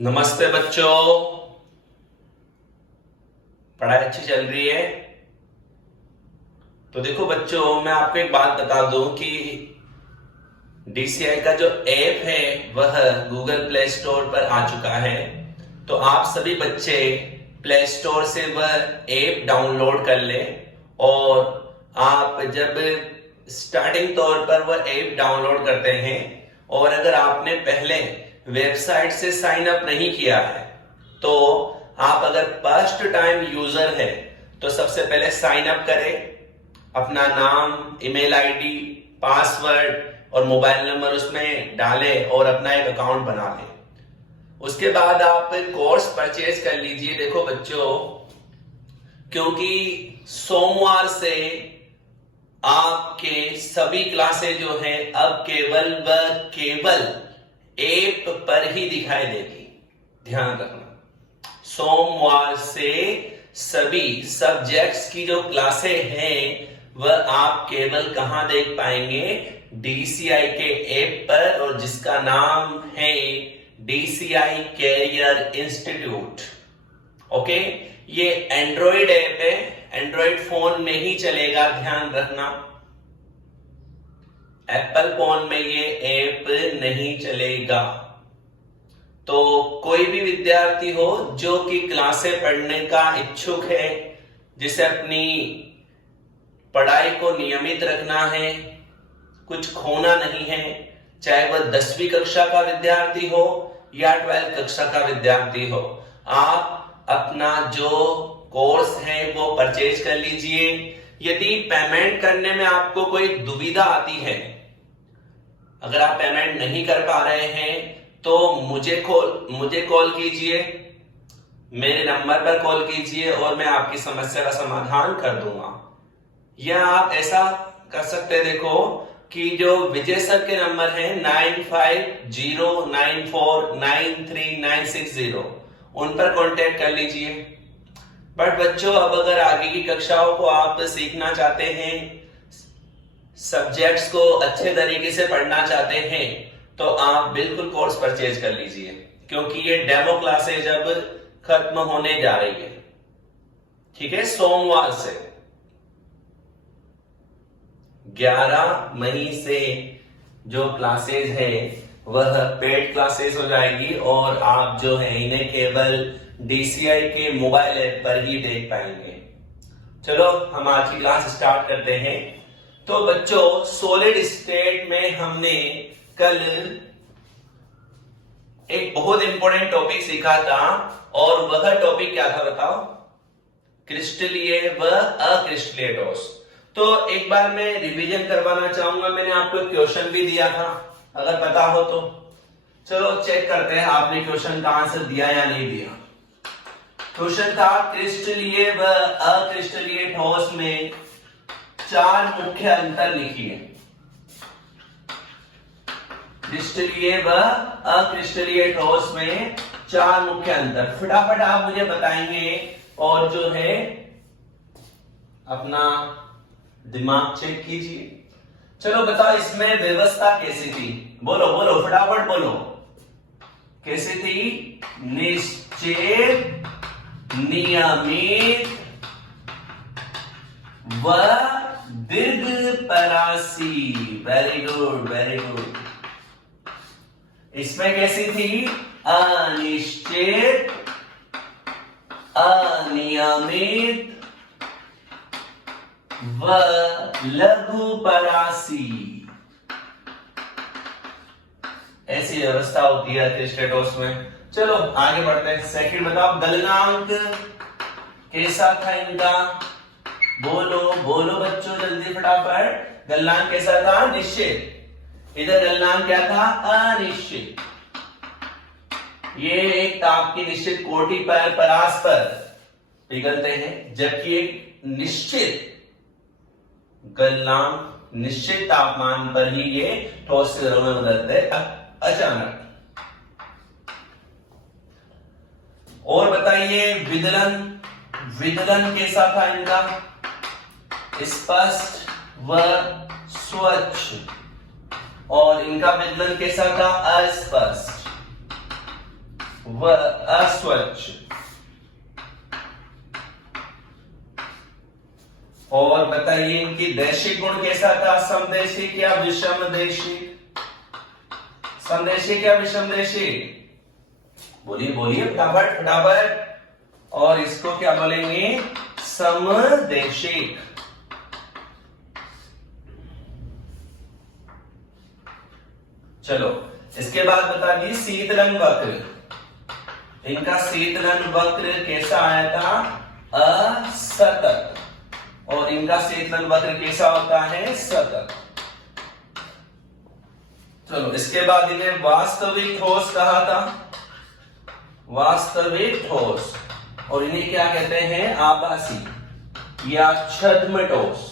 नमस्ते बच्चों, पढ़ाई अच्छी चल रही है। तो देखो बच्चों, मैं आपको एक बात बता दूं कि डीसीआई का जो ऐप है वह गूगल प्ले स्टोर पर आ चुका है। तो आप सभी बच्चे प्ले स्टोर से वह ऐप डाउनलोड कर लें और आप जब स्टार्टिंग तौर पर वह ऐप डाउनलोड करते हैं और अगर आपने पहले वेबसाइट से साइन अप नहीं किया है तो आप अगर फर्स्ट टाइम यूजर है तो सबसे पहले साइन अप करें, अपना नाम, ईमेल आईडी, पासवर्ड और मोबाइल नंबर उसमें डालें और अपना एक अकाउंट बना लें। उसके बाद आप कोर्स परचेज कर लीजिए। देखो बच्चों, क्योंकि सोमवार से आपके सभी क्लासें जो हैं अब केवल ऐप पर ही दिखाई देगी। ध्यान रखना, सोमवार से सभी सब्जेक्ट्स की जो क्लासें हैं वह आप केवल कहां देख पाएंगे? डीसीआई के ऐप पर, और जिसका नाम है डीसीआई कैरियर इंस्टीट्यूट। ओके, ये एंड्रॉइड ऐप है, एंड्रॉइड फोन में ही चलेगा, ध्यान रखना। एप्पल फोन में ये ऐप नहीं चलेगा। तो कोई भी विद्यार्थी हो जो कि क्लासें पढ़ने का इच्छुक है, जिसे अपनी पढ़ाई को नियमित रखना है, कुछ खोना नहीं है, चाहे वह 10वीं कक्षा का विद्यार्थी हो या 12वीं कक्षा का विद्यार्थी हो, आप अपना जो कोर्स है वो परचेज कर लीजिए। यदि पेमेंट करने में आपको कोई दुविधा आती है, अगर आप पेमेंट नहीं कर पा रहे हैं तो मुझे कॉल कीजिए, मेरे नंबर पर कॉल कीजिए और मैं आपकी समस्या का समाधान कर दूंगा। या आप ऐसा कर सकते हैं, देखो कि जो विजय सर के नंबर है 9509493960, उन पर कांटेक्ट कर लीजिए। बट बच्चों, अब अगर आगे की कक्षाओं को आप सीखना चाहते हैं, सब्जेक्ट्स को अच्छे तरीके से पढ़ना चाहते हैं, तो आप बिल्कुल कोर्स परचेज कर लीजिए, क्योंकि ये डेमो क्लासेज अब खत्म होने जा रही है। ठीक है, सोमवार से 11 मई से जो क्लासेज है वह पेड क्लासेस हो जाएगी और आप जो है इन्हें केवल डीसीआई के मोबाइल ऐप पर ही देख पाएंगे। चलो हम आज की क्लास स्टार्ट करते हैं। तो बच्चों, सॉलिड स्टेट में हमने कल एक बहुत इंपॉर्टेंट टॉपिक सीखा था, और वह टॉपिक क्या था बताओ? क्रिस्टलीय व अक्रिस्टलीय ठोस। तो एक बार मैं रिवीजन करवाना चाहूंगा, मैंने आपको क्वेश्चन भी दिया था, अगर पता हो तो चलो चेक करते हैं आपने क्वेश्चन का आंसर दिया या नहीं दिया। क्वेश्चन था क्रिस्टलीय व अक्रिस्टलीय ठोस में 4 मुख्य अंतर लिखिए। क्रिस्टलीय व अक्रिस्टलीय ठोस में 4 मुख्य अंतर फटाफट आप मुझे बताएंगे और जो है अपना दिमाग चेक कीजिए। चलो बताओ, इसमें व्यवस्था कैसी थी? बोलो बोलो, फटाफट बोलो, कैसी थी? निश्चित, नियमित व दीर्घपरासी। Very good, very good. इसमें कैसी थी? अनिश्चित, अनियमित व लघुपरासी। ऐसी व्यवस्था होती है क्रिस्टलीय में। चलो आगे बढ़ते हैं। सेकंड बताओ, गलनांक कैसा था इनका? बोलो बोलो बच्चों, जल्दी फटाफट। गलनांक कैसा था? निश्चित। इधर गलनांक क्या था? अनिश्चित। ये एक ताप की निश्चित कोटि पर परास पर पिघलते हैं, जबकि एक निश्चित गलनांक निश्चित तापमान पर ही ये ठोस से द्रव में बदलते हैं अचानक। और बताइए, विदलन, विदलन कैसा था इनका? स्पष्ट व स्वच्छ। और इनका विदलन कैसा था? अस्पष्ट व अस्वच्छ। और बताइए इनकी दैशिक गुण कैसा था, समदैशिक या विषमदैशिक? समदैशिक या विषमदैशिक? बोलिए बोलिए फटाफट फटाफट। और इसको क्या बोलेंगे, समदैशिक। चलो इसके बाद बता दी शीतलन वक्र। इनका शीतलन वक्र कैसा आया था, असतत। और इनका शीतलन वक्र कैसा होता है, सतत। चलो इसके बाद इन्हें वास्तविक ठोस कहा था, वास्तविक ठोस। और इन्हें क्या कहते हैं, आभासी या छद्म ठोस।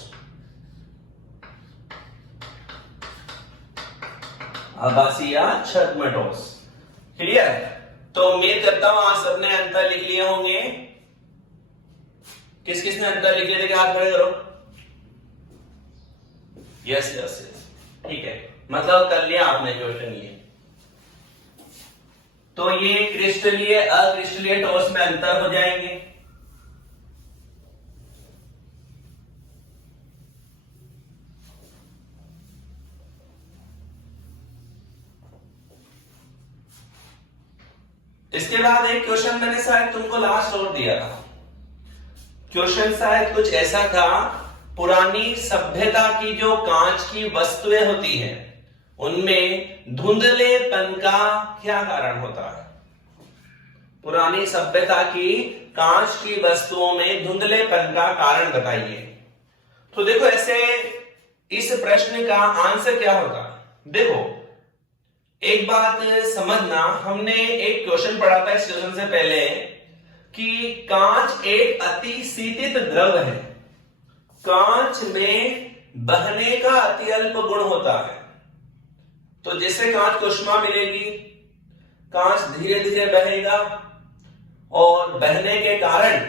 आभासी या छद्म ठोस। क्लियर? तो उम्मीद करता हूं आज सबने अंतर लिख लिए होंगे। किस किसने अंतर लिख लिए थे, हाथ खड़े करो। यस यस यस, ठीक है, मतलब कर लिया आपने क्वेश्चन ये। तो ये क्रिस्टलीय अक्रिस्टलीय ठोस में अंतर हो जाएंगे। इसके बाद एक क्वेश्चन मैंने शायद तुमको लास्ट और दिया था। क्वेश्चन शायद कुछ ऐसा था, पुरानी सभ्यता की जो कांच की वस्तुएं होती हैं उनमें धुंधलेपन का क्या कारण होता है? पुरानी सभ्यता की कांच की वस्तुओं में धुंधलेपन का कारण बताइए। तो देखो ऐसे इस प्रश्न का आंसर क्या होगा, देखो एक बात समझना, हमने एक क्वेश्चन पढ़ा था इस क्वेश्चन से पहले कि कांच एक अति शीतित द्रव है। कांच में बहने का अति अल्प गुण होता है। तो जैसे कांच को ऊष्मा मिलेगी, कांच धीरे धीरे बहेगा और बहने के कारण,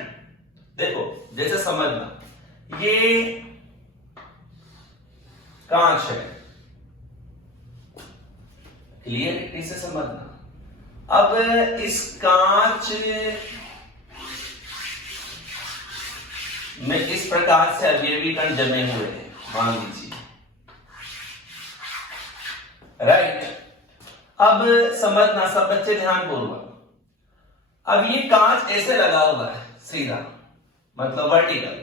देखो जैसे समझना, ये कांच है, क्लियर? इसे समझना। अब इस कांच में इस प्रकार से अवयवी कण जमे हुए हैं, मान लीजिए, राइट। अब समझना सब बच्चे ध्यानपूर्वक। अब ये कांच ऐसे लगा हुआ है सीधा, मतलब वर्टिकल।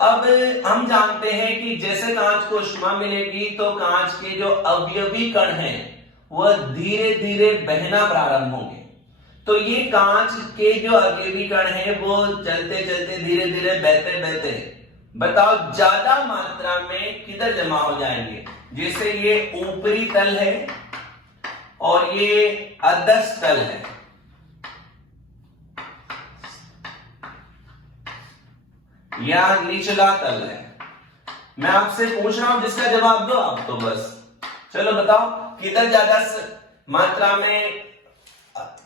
अब हम जानते हैं कि जैसे कांच को ऊष्मा मिलेगी तो कांच के जो अवयवी कण हैं वह धीरे धीरे बहना प्रारंभ होंगे। तो ये कांच के जो अवयवी कण हैं वो चलते चलते धीरे धीरे बहते बहते, बताओ ज्यादा मात्रा में किधर जमा हो जाएंगे? जैसे ये ऊपरी तल है और ये अधस तल है, या निचला तल है। मैं आपसे पूछ रहा हूं, जिसका जवाब दो आप तो बस। चलो बताओ किधर ज्यादा मात्रा में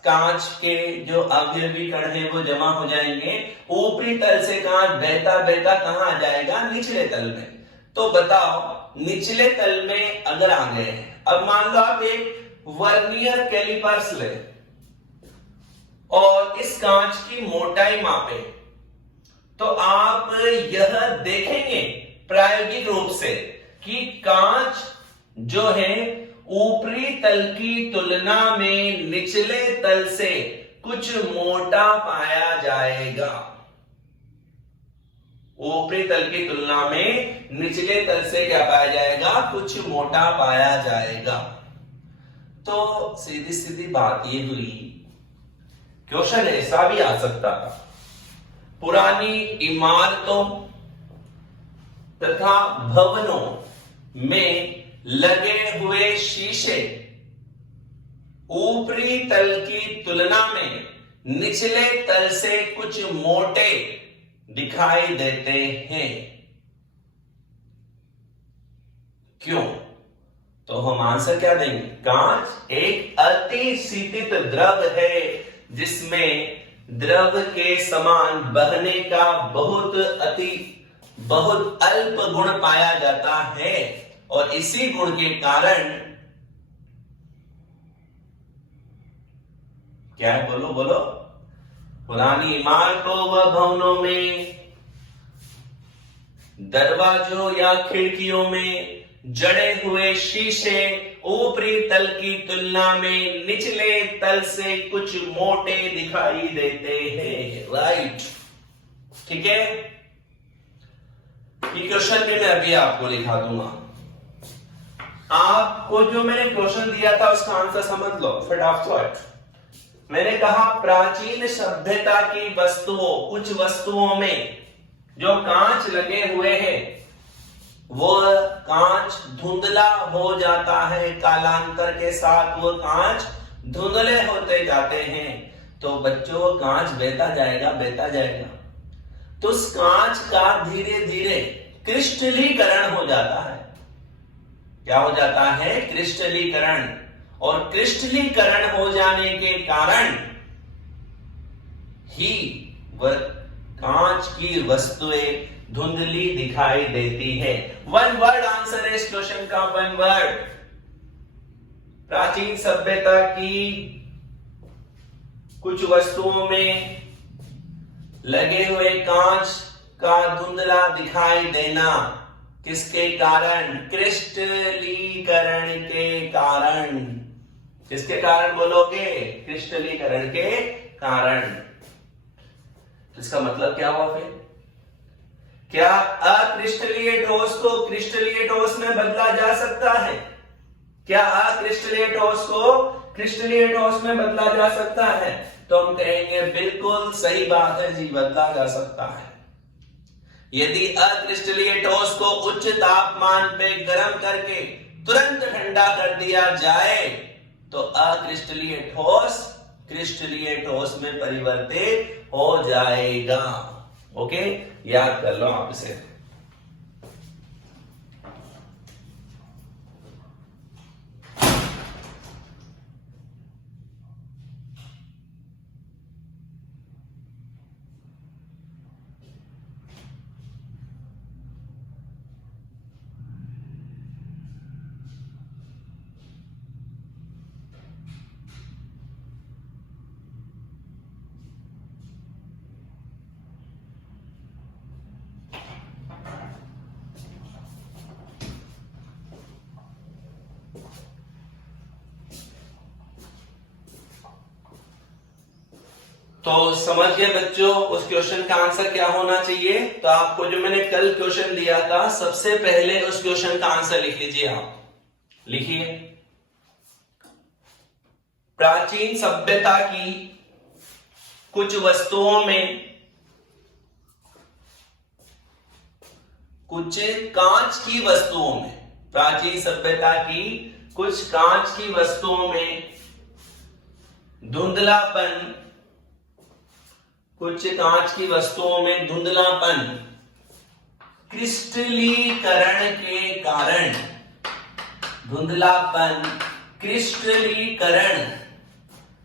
कांच के जो अवयवी कण है वो जमा हो जाएंगे? ऊपरी तल से कांच बहता बहता कहां आ जाएगा? निचले तल में। तो बताओ निचले तल में अगर आ गए, अब मान लो आप एक वर्नियर कैलिपर्स ले और इस कांच की मोटाई मापे, तो आप यह देखेंगे प्रायोगिक रूप से कि कांच जो है ऊपरी तल की तुलना में निचले तल से कुछ मोटा पाया जाएगा। ऊपरी तल की तुलना में निचले तल से क्या पाया जाएगा? कुछ मोटा पाया जाएगा। तो सीधी सीधी बात ये हुई, क्वेश्चन ऐसा भी आ सकता था, पुरानी इमारतों तथा भवनों में लगे हुए शीशे ऊपरी तल की तुलना में निचले तल से कुछ मोटे दिखाई देते हैं। क्यों? तो हम आंसर क्या देंगे? कांच एक अति शीतित द्रव है जिसमें द्रव के समान बहने का बहुत अल्प गुण पाया जाता है, और इसी गुण के कारण क्या है, बोलो बोलो। पुरानी इमारतों व भवनों में, दरवाजों या खिड़कियों में जड़े हुए शीशे ऊपरी तल की तुलना में निचले तल से कुछ मोटे दिखाई देते हैं। राइट, ठीक है। ये क्वेश्चन भी मैं अभी आपको लिखा दूंगा। आपको जो मैंने क्वेश्चन दिया था उसका आंसर समझ लो फटाफट। मैंने कहा प्राचीन सभ्यता की वस्तुओं, कुछ वस्तुओं में जो कांच लगे हुए हैं वो कांच धुंधला हो जाता है, कालांतर के साथ वो कांच धुंधले होते जाते हैं। तो बच्चों कांच बहता जाएगा बहता जाएगा, तो उस कांच का धीरे धीरे क्रिस्टलीकरण हो जाता है। क्या हो जाता है? क्रिस्टलीकरण। और क्रिस्टलीकरण हो जाने के कारण ही वह कांच की वस्तुएं धुंधली दिखाई देती है। वन वर्ड आंसर है इस क्वेश्चन का, वन वर्ड। प्राचीन सभ्यता की कुछ वस्तुओं में लगे हुए कांच का धुंधला दिखाई देना किसके कारण? क्रिस्टलीकरण के कारण। किसके कारण बोलोगे? क्रिस्टलीकरण के कारण। इसका मतलब क्या हुआ फिर? क्या अक्रिस्टलीय ठोस को क्रिस्टलीय ठोस में बदला जा सकता है? क्या अक्रिस्टलीय ठोस को क्रिस्टलीय ठोस में बदला जा सकता है? तो हम कहेंगे बिल्कुल सही बात है जी, बदला जा सकता है। यदि अक्रिस्टलीय ठोस को उच्च तापमान पे गर्म करके तुरंत ठंडा कर दिया जाए तो अक्रिस्टलीय ठोस क्रिस्टलीय ठोस में परिवर्तित हो जाएगा। ओके, याद कर लो आप इसे। तो समझ गए बच्चों उस क्वेश्चन का आंसर क्या होना चाहिए? तो आपको जो मैंने कल क्वेश्चन दिया था, सबसे पहले उस क्वेश्चन का आंसर लिख लीजिए। आप लिखिए, प्राचीन सभ्यता की कुछ वस्तुओं में कुछ कांच की वस्तुओं में, प्राचीन सभ्यता की कुछ कांच की वस्तुओं में धुंधलापन, कुछ कांच की वस्तुओं में धुंधलापन क्रिस्टलीकरण के कारण, धुंधलापन क्रिस्टलीकरण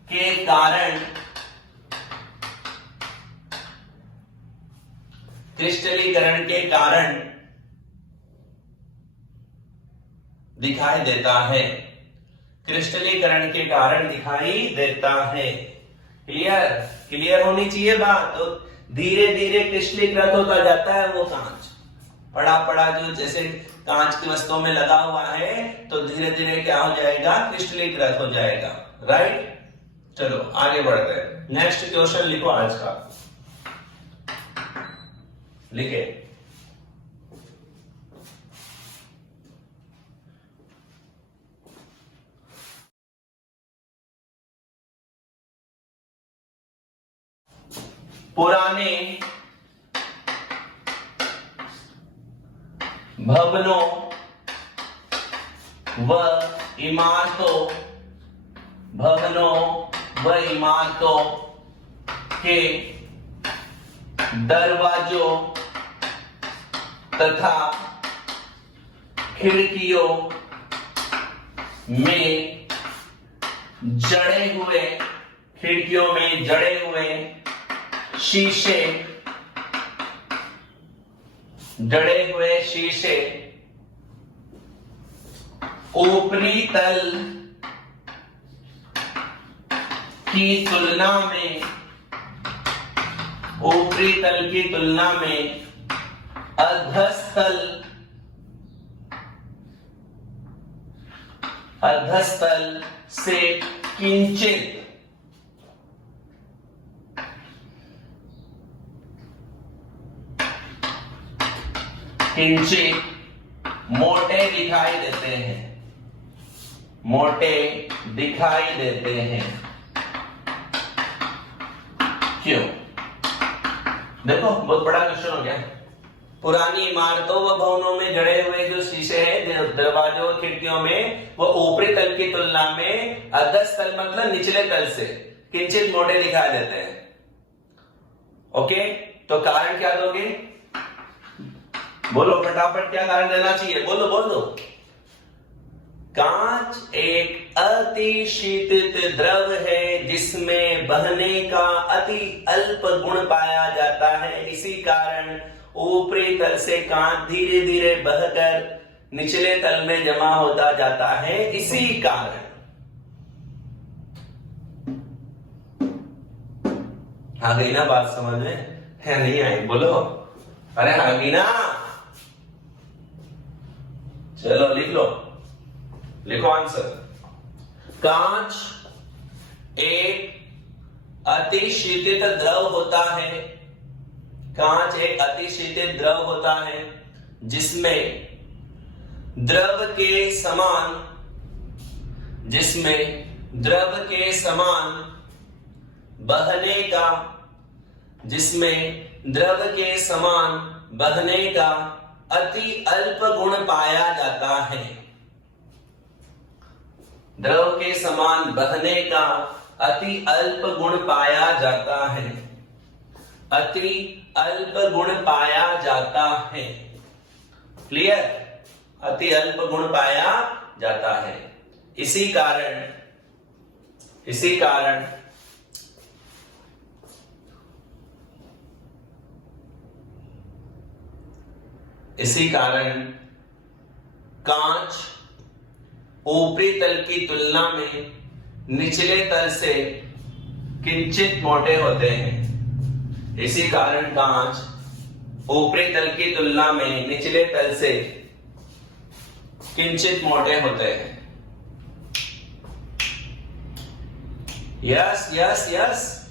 के कारण, क्रिस्टलीकरण के कारण दिखाई देता है, क्रिस्टलीकरण के कारण दिखाई देता है। क्लियर? क्लियर होनी चाहिए बात। तो धीरे धीरे क्रिस्टलीकृत होता जाता है वो कांच, पड़ा पड़ा जो जैसे कांच की वस्तुओं में लगा हुआ है, तो धीरे धीरे क्या हो जाएगा? क्रिस्टलीकृत हो जाएगा। राइट, चलो आगे बढ़ते हैं। नेक्स्ट क्वेश्चन लिखो आज का, लिखे। पुराने भवनों व इमारतों, भवनों व इमारतों के दरवाजों तथा खिड़कियों में जड़े हुए, खिड़कियों में जड़े हुए शीशे, जड़े हुए शीशे ऊपरी तल की तुलना में, ऊपरी तल की तुलना में अधस्तल से किंचित मोटे दिखाई देते हैं, मोटे दिखाई देते हैं। क्यों? देखो बहुत बड़ा क्वेश्चन हो गया। पुरानी इमारतों व भवनों में जड़े हुए जो शीशे हैं दरवाजों और खिड़कियों में, वो ऊपरी तल की तुलना में अधस्तल मतलब निचले तल से किंचित मोटे दिखाई देते हैं। ओके, तो कारण क्या दोगे? बोलो फटाफट, क्या कारण देना चाहिए? बोलो बोल दो। कांच एक अति शीतित द्रव है जिसमें बहने का अति अल्प गुण पाया जाता है। इसी कारण ऊपरी तल से कांच धीरे धीरे बहकर निचले तल में जमा होता जाता है। इसी कारण आ गई ना बात समझ में? है नहीं आई? बोलो अरे आ गई ना? चलो लिख लो, लिखो आंसर। कांच एक अतिशीतित द्रव होता है, कांच एक अतिशीतित द्रव होता है जिसमें द्रव के समान बहने का अति अल्प गुण पाया जाता है। द्रव के समान बहने का अति अल्प गुण पाया जाता है, अति अल्प गुण पाया जाता है। क्लियर? अति अल्प गुण पाया जाता है। इसी कारण कांच ऊपरी तल की तुलना में निचले तल से किंचित मोटे होते हैं। इसी कारण कांच ऊपरी तल की तुलना में निचले तल से किंचित मोटे होते हैं। Yes yes yes.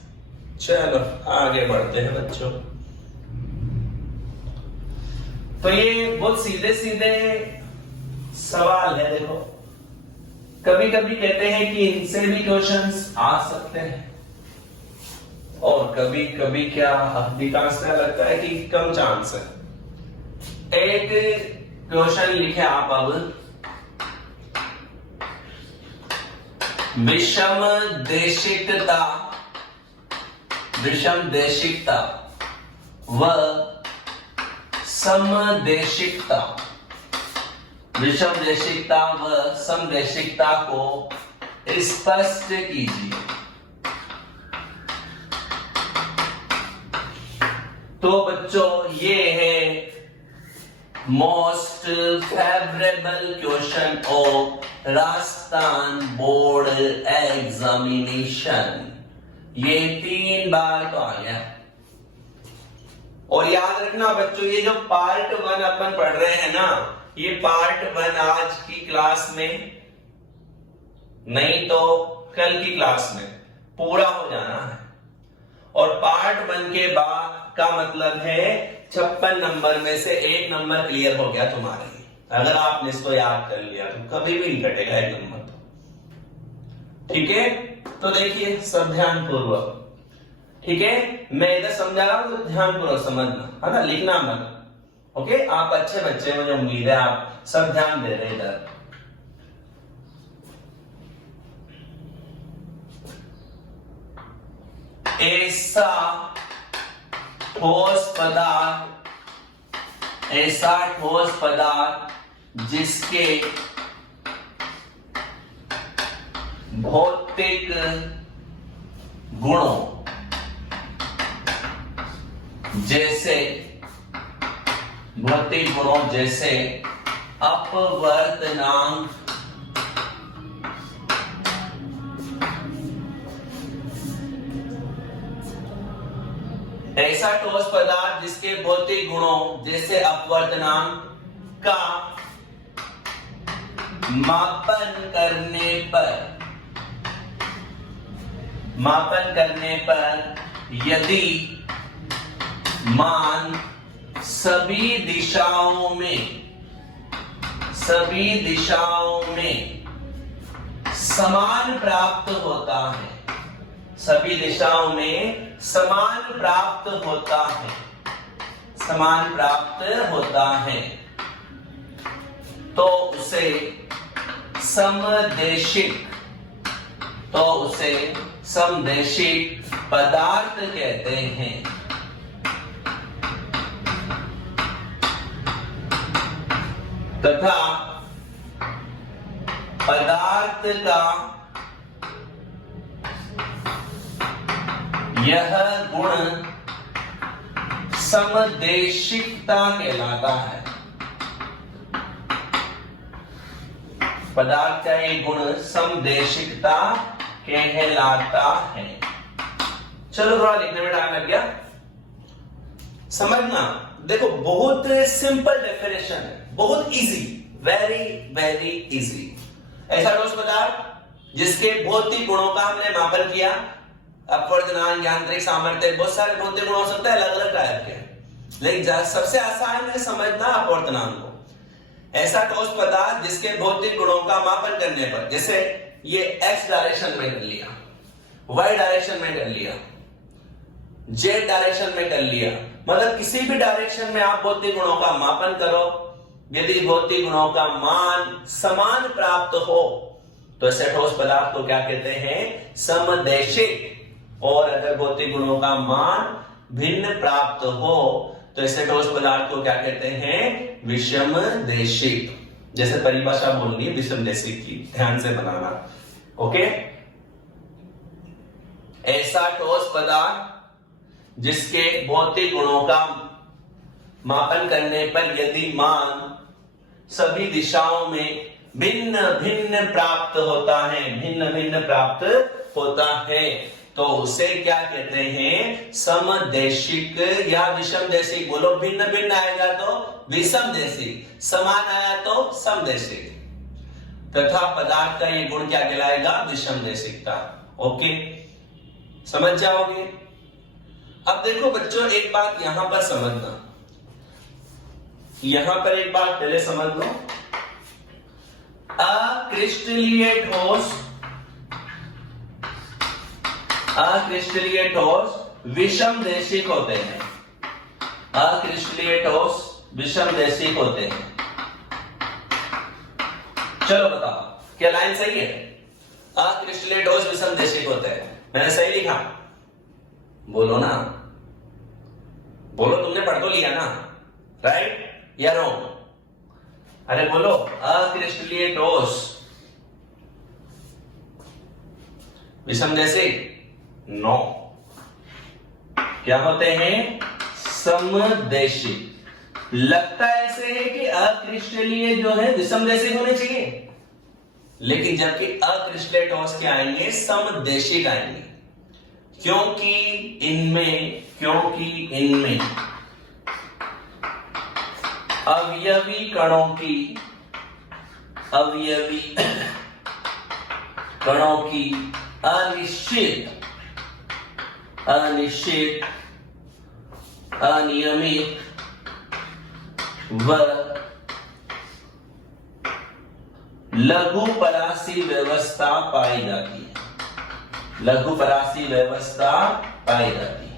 चलो आगे बढ़ते हैं बच्चों। तो ये बहुत सीधे सीधे सवाल है। देखो कभी कभी कहते हैं कि इनसे भी क्वेश्चंस आ सकते हैं, और कभी कभी क्या अधिकांश लगता है कि कम चांस है। एक क्वेश्चन लिखे आप अब, विषम देशिकता व समदेशिकता, विषम देशिकता व समदेशिकता को स्पष्ट कीजिए। तो बच्चों ये है most favourable question of Rajasthan board examination. ये 3 बार तो आ गया। और याद रखना बच्चों, ये जो पार्ट 1 अपन पढ़ रहे हैं ना, ये पार्ट 1 आज की क्लास में नहीं तो कल की क्लास में पूरा हो जाना है। और पार्ट 1 के बाद का मतलब है 56 नंबर में से 1 नंबर क्लियर हो गया तुम्हारे लिए। अगर आपने इसको याद कर लिया तो कभी भी नहीं घटेगा 1 नंबर तो। ठीक है, तो देखिए सब ध्यान पूर्वक। ठीक है, मैं इधर समझा रहा हूं तो ध्यान पूर्वक समझना, है ना, लिखना मत। ओके, आप अच्छे बच्चे, मुझे उम्मीद है आप सब ध्यान दे रहे इधर। ऐसा ठोस पदार्थ जिसके भौतिक गुणों जैसे अपवर्तनांक ऐसा ठोस पदार्थ जिसके भौतिक गुणों जैसे अपवर्तनांक का मापन करने पर यदि मान सभी दिशाओं में समान प्राप्त होता है, सभी दिशाओं में समान प्राप्त होता है, तो उसे समदेशिक पदार्थ कहते हैं। तथा पदार्थ का यह गुण समदेशिकता कहलाता है। पदार्थ का ये गुण समदेशिकता कहलाता है। चलो थोड़ा लिखने में टाइम लग गया, समझना। देखो बहुत सिंपल डेफिनेशन है, बहुत इजी, वेरी इजी। ऐसा ठोस पदार्थ जिसके भौतिक गुणों का हमने मापन किया, अपवर्तनांक, यांत्रिक सामर्थ्य, बहुत सारे भौतिक गुण हो सकते हैं अलग अलग टाइप के, लेकिन सबसे आसान है समझना अपवर्तनांक को। ऐसा ठोस पदार्थ जिसके भौतिक गुणों का मापन करने पर, जैसे ये x डायरेक्शन में कर लिया, y डायरेक्शन में कर लिया, z डायरेक्शन में कर लिया, मतलब किसी भी डायरेक्शन में आप भौतिक गुणों का मापन करो, यदि भौतिक गुणों का मान समान प्राप्त हो तो ऐसे ठोस पदार्थ को क्या कहते हैं? समदेशिक। और अगर भौतिक गुणों का मान भिन्न प्राप्त हो तो ऐसे ठोस पदार्थ को क्या कहते हैं? विषमदेशिक। जैसे परिभाषा बोलनी है विषमदेशिक की, ध्यान से बनाना। ओके, ऐसा ठोस पदार्थ जिसके भौतिक गुणों का मापन करने पर यदि मान सभी दिशाओं में भिन्न भिन्न प्राप्त होता है, तो उसे क्या कहते हैं? समदेशिक या विषमदेशिक। बोलो, भिन्न भिन्न आएगा तो विषमदेशिक, समान आया तो समदेशिक। तथा पदार्थ का ये गुण क्या कहलाएगा? विषमदेशिकता। ओके, समझ जाओगे। अब देखो बच्चों, एक बात यहां पर समझना, यहां पर एक बात पहले समझ लो। अक्रिस्टलीय ठोस विषमदेशिक होते हैं। अक्रिस्टलीय ठोस विषमदेशिक होते हैं। चलो बताओ, क्या लाइन सही है? अक्रिस्टलीय ठोस विषमदेशिक होते हैं, मैंने सही लिखा? बोलो ना, बोलो, तुमने पढ़ तो लिया ना, राइट या रॉन्ग? अरे बोलो, अक्रिस्टलीय ठोस विषमदेशिक? नो, क्या होते हैं? समदेशिक। लगता ऐसे है कि अक्रिस्टलीय जो है विषमदेशिक होने चाहिए, लेकिन जबकि अक्रिस्टलीय ठोस क्या आएंगे? समदेशिक आएंगे। क्योंकि इनमें अवयवी कणों की अनिश्चित, अनियमित व लघु परासी व्यवस्था पाई जाती है। लघु परासी व्यवस्था पाई जाती है।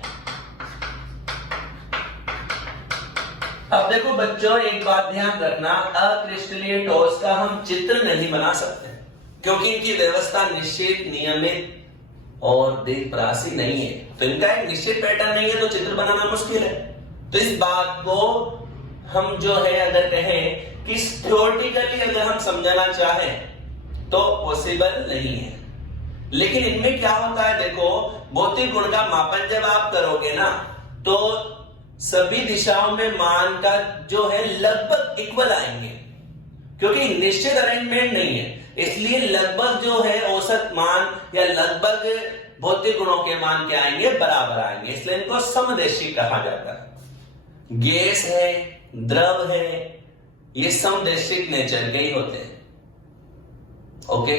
अब देखो बच्चों, एक बात ध्यान रखना, अक्रिस्टलीय ठोस का हम चित्र नहीं बना सकते क्योंकि इनकी व्यवस्था निश्चित, नियमित और दीर्घपरासी नहीं है। तो इनका एक निश्चित पैटर्न नहीं है, तो चित्र बनाना मुश्किल है। तो इस बात को हम जो है अगर कहें कि थ्योरेटिकली अगर हम समझना चाहें तो पॉसिबल नहीं है। लेकिन इनमें क्या होता है, देखो, भौतिक गुण का मापन जब आप करोगे ना, तो सभी दिशाओं में मान का जो है लगभग इक्वल आएंगे, क्योंकि निश्चित अरेंजमेंट नहीं है, इसलिए लगभग जो है औसत मान या लगभग भौतिक गुणों के मान क्या आएंगे, बराबर आएंगे, इसलिए इनको समदेशी कहा जाता है। गैस है, द्रव है, ये समदेशिक नेचर के ही होते हैं। ओके,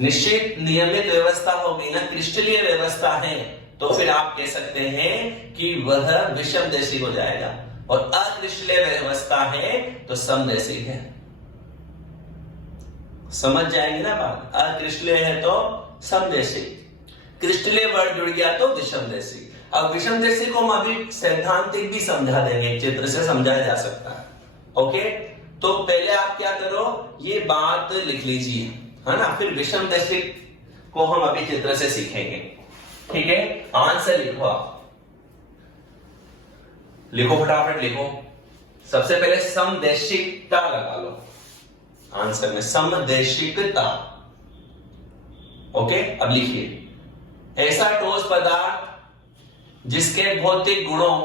निश्चित नियमित व्यवस्था होगी ना, क्रिस्टलीय व्यवस्था है, तो फिर आप कह सकते हैं कि वह विषमदेशी हो जाएगा, और अक्रिस्टलीय व्यवस्था है तो समदेशी है। समझ जाएंगे ना बात, अक्रिस्टलीय है तो समदेशी, क्रिस्टलीय वर्ड जुड़ गया तो विषमदेशी। अब विषमदेशी को हम अभी सैद्धांतिक भी समझा देंगे, एक चित्र से समझाया जा सकता है। ओके, तो पहले आप क्या करो, ये बात लिख लीजिए, है ना, फिर विषमदेशी को हम अभी चित्र से सीखेंगे। ठीक है, आंसर लिखो, आप लिखो, फटाफट लिखो। सबसे पहले समदेशिकता लगा लो आंसर में, समदेशिकता। ओके, अब लिखिए, ऐसा ठोस पदार्थ जिसके भौतिक गुणों,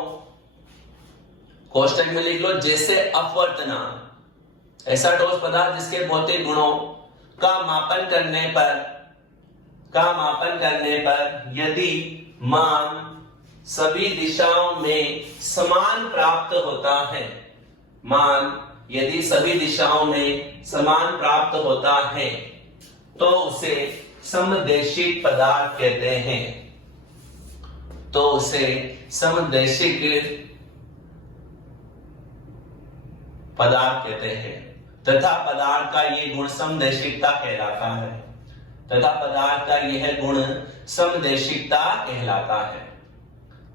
कोष्टक में लिख लो, जैसे अपवर्तनांक, ऐसा ठोस पदार्थ जिसके भौतिक गुणों का मापन करने पर यदि मान सभी दिशाओं में समान प्राप्त होता है, मान यदि सभी दिशाओं में समान प्राप्त होता है, तो उसे समदेशिक पदार्थ कहते हैं, तो उसे समदेशिक पदार्थ कहते हैं, तथा पदार्थ का ये गुण समदेशिकता कहलाता है, तथा पदार्थ का यह गुण समदेशिकता कहलाता है।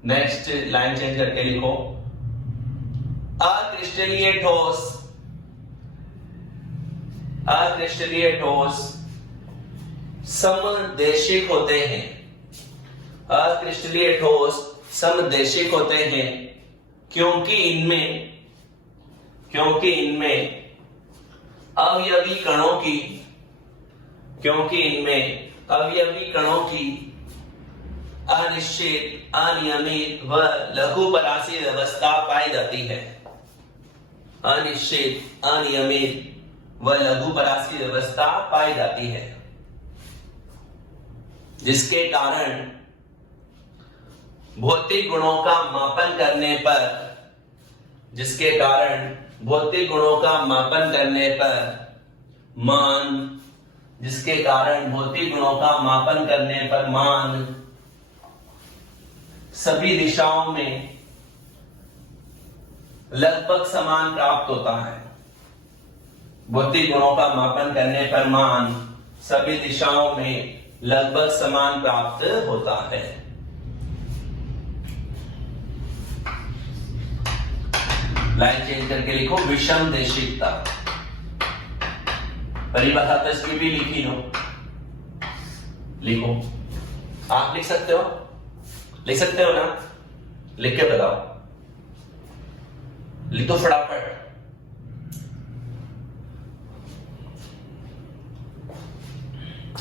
नेक्स्ट लाइन चेंज करके लिखो, अक्रिस्टलीय ठोस समदेशिक होते हैं, अक्रिस्टलीय ठोस समदेशिक होते हैं, क्योंकि इनमें अवयवी कणों की अनिश्चित, अनियमित व लघुपरासी व्यवस्था पाई जाती है, अनिश्चित, अनियमित व लघुपरासी व्यवस्था पाई जाती है, जिसके कारण भौतिक गुणों का मापन करने पर मान सभी दिशाओं में लगभग समान प्राप्त होता है, भौतिक गुणों का मापन करने पर मान सभी दिशाओं में लगभग समान प्राप्त होता है। लाइन चेंज करके लिखो, विषमदेशिकता। परिभाषा तो इसकी भी लिखी लो, लिखो, आप लिख सकते हो ना, लिख के बताओ, लिखो फटाफट।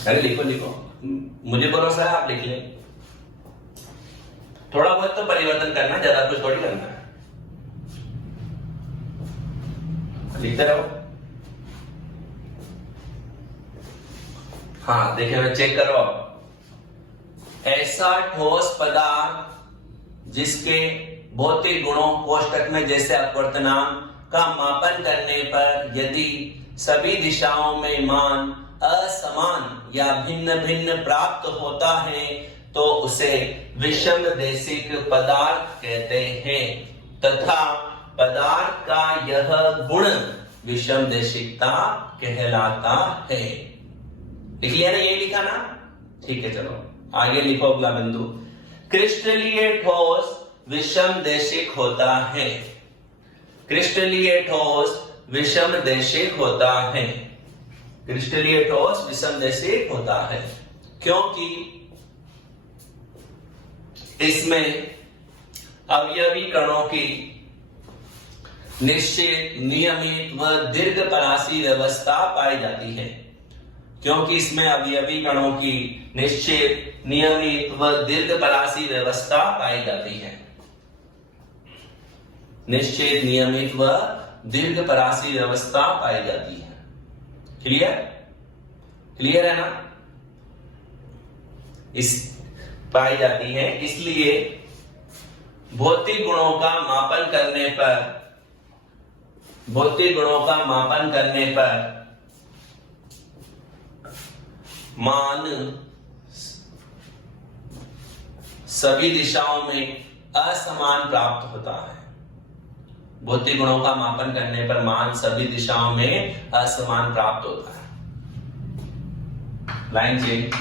अरे लिखो, मुझे भरोसा है आप लिख ले, थोड़ा बहुत तो परिवर्तन करना, ज्यादा कुछ थोड़ी करना है, लिखते रहो। हाँ देखिए, मैं चेक करो, ऐसा ठोस पदार्थ जिसके भौतिक गुणों, कोष्टक में जैसे अपवर्तनांक का मापन करने पर यदि सभी दिशाओं में मान असमान या भिन्न भिन्न प्राप्त होता है, तो उसे विषमदेशिक पदार्थ कहते हैं, तथा पदार्थ का यह गुण विषमदेशिकता कहलाता है। लिख लिया ना, ये लिखा ना, ठीक है, चलो आगे लिखो अगला बिंदु। क्रिस्टलीय ठोस विषमदेशिक होता है, क्रिस्टलीय ठोस विषमदेशिक होता है, क्रिस्टलीय ठोस विषमदेशिक होता है, क्योंकि इसमें अवयवी कणों की निश्चित, नियमित व दीर्घपरासी व्यवस्था पाई जाती है, क्योंकि इसमें अवयवी कणों की निश्चित, नियमित व दीर्घपरासी व्यवस्था पाई जाती है, निश्चित, नियमित व दीर्घपरासी व्यवस्था पाई जाती है। क्लियर है ना? इस पाई जाती है। इसलिए भौतिक गुणों का मापन करने पर मान सभी दिशाओं में असमान प्राप्त होता है। भौतिक गुणों का मापन करने पर मान सभी दिशाओं में असमान प्राप्त होता है। Line check.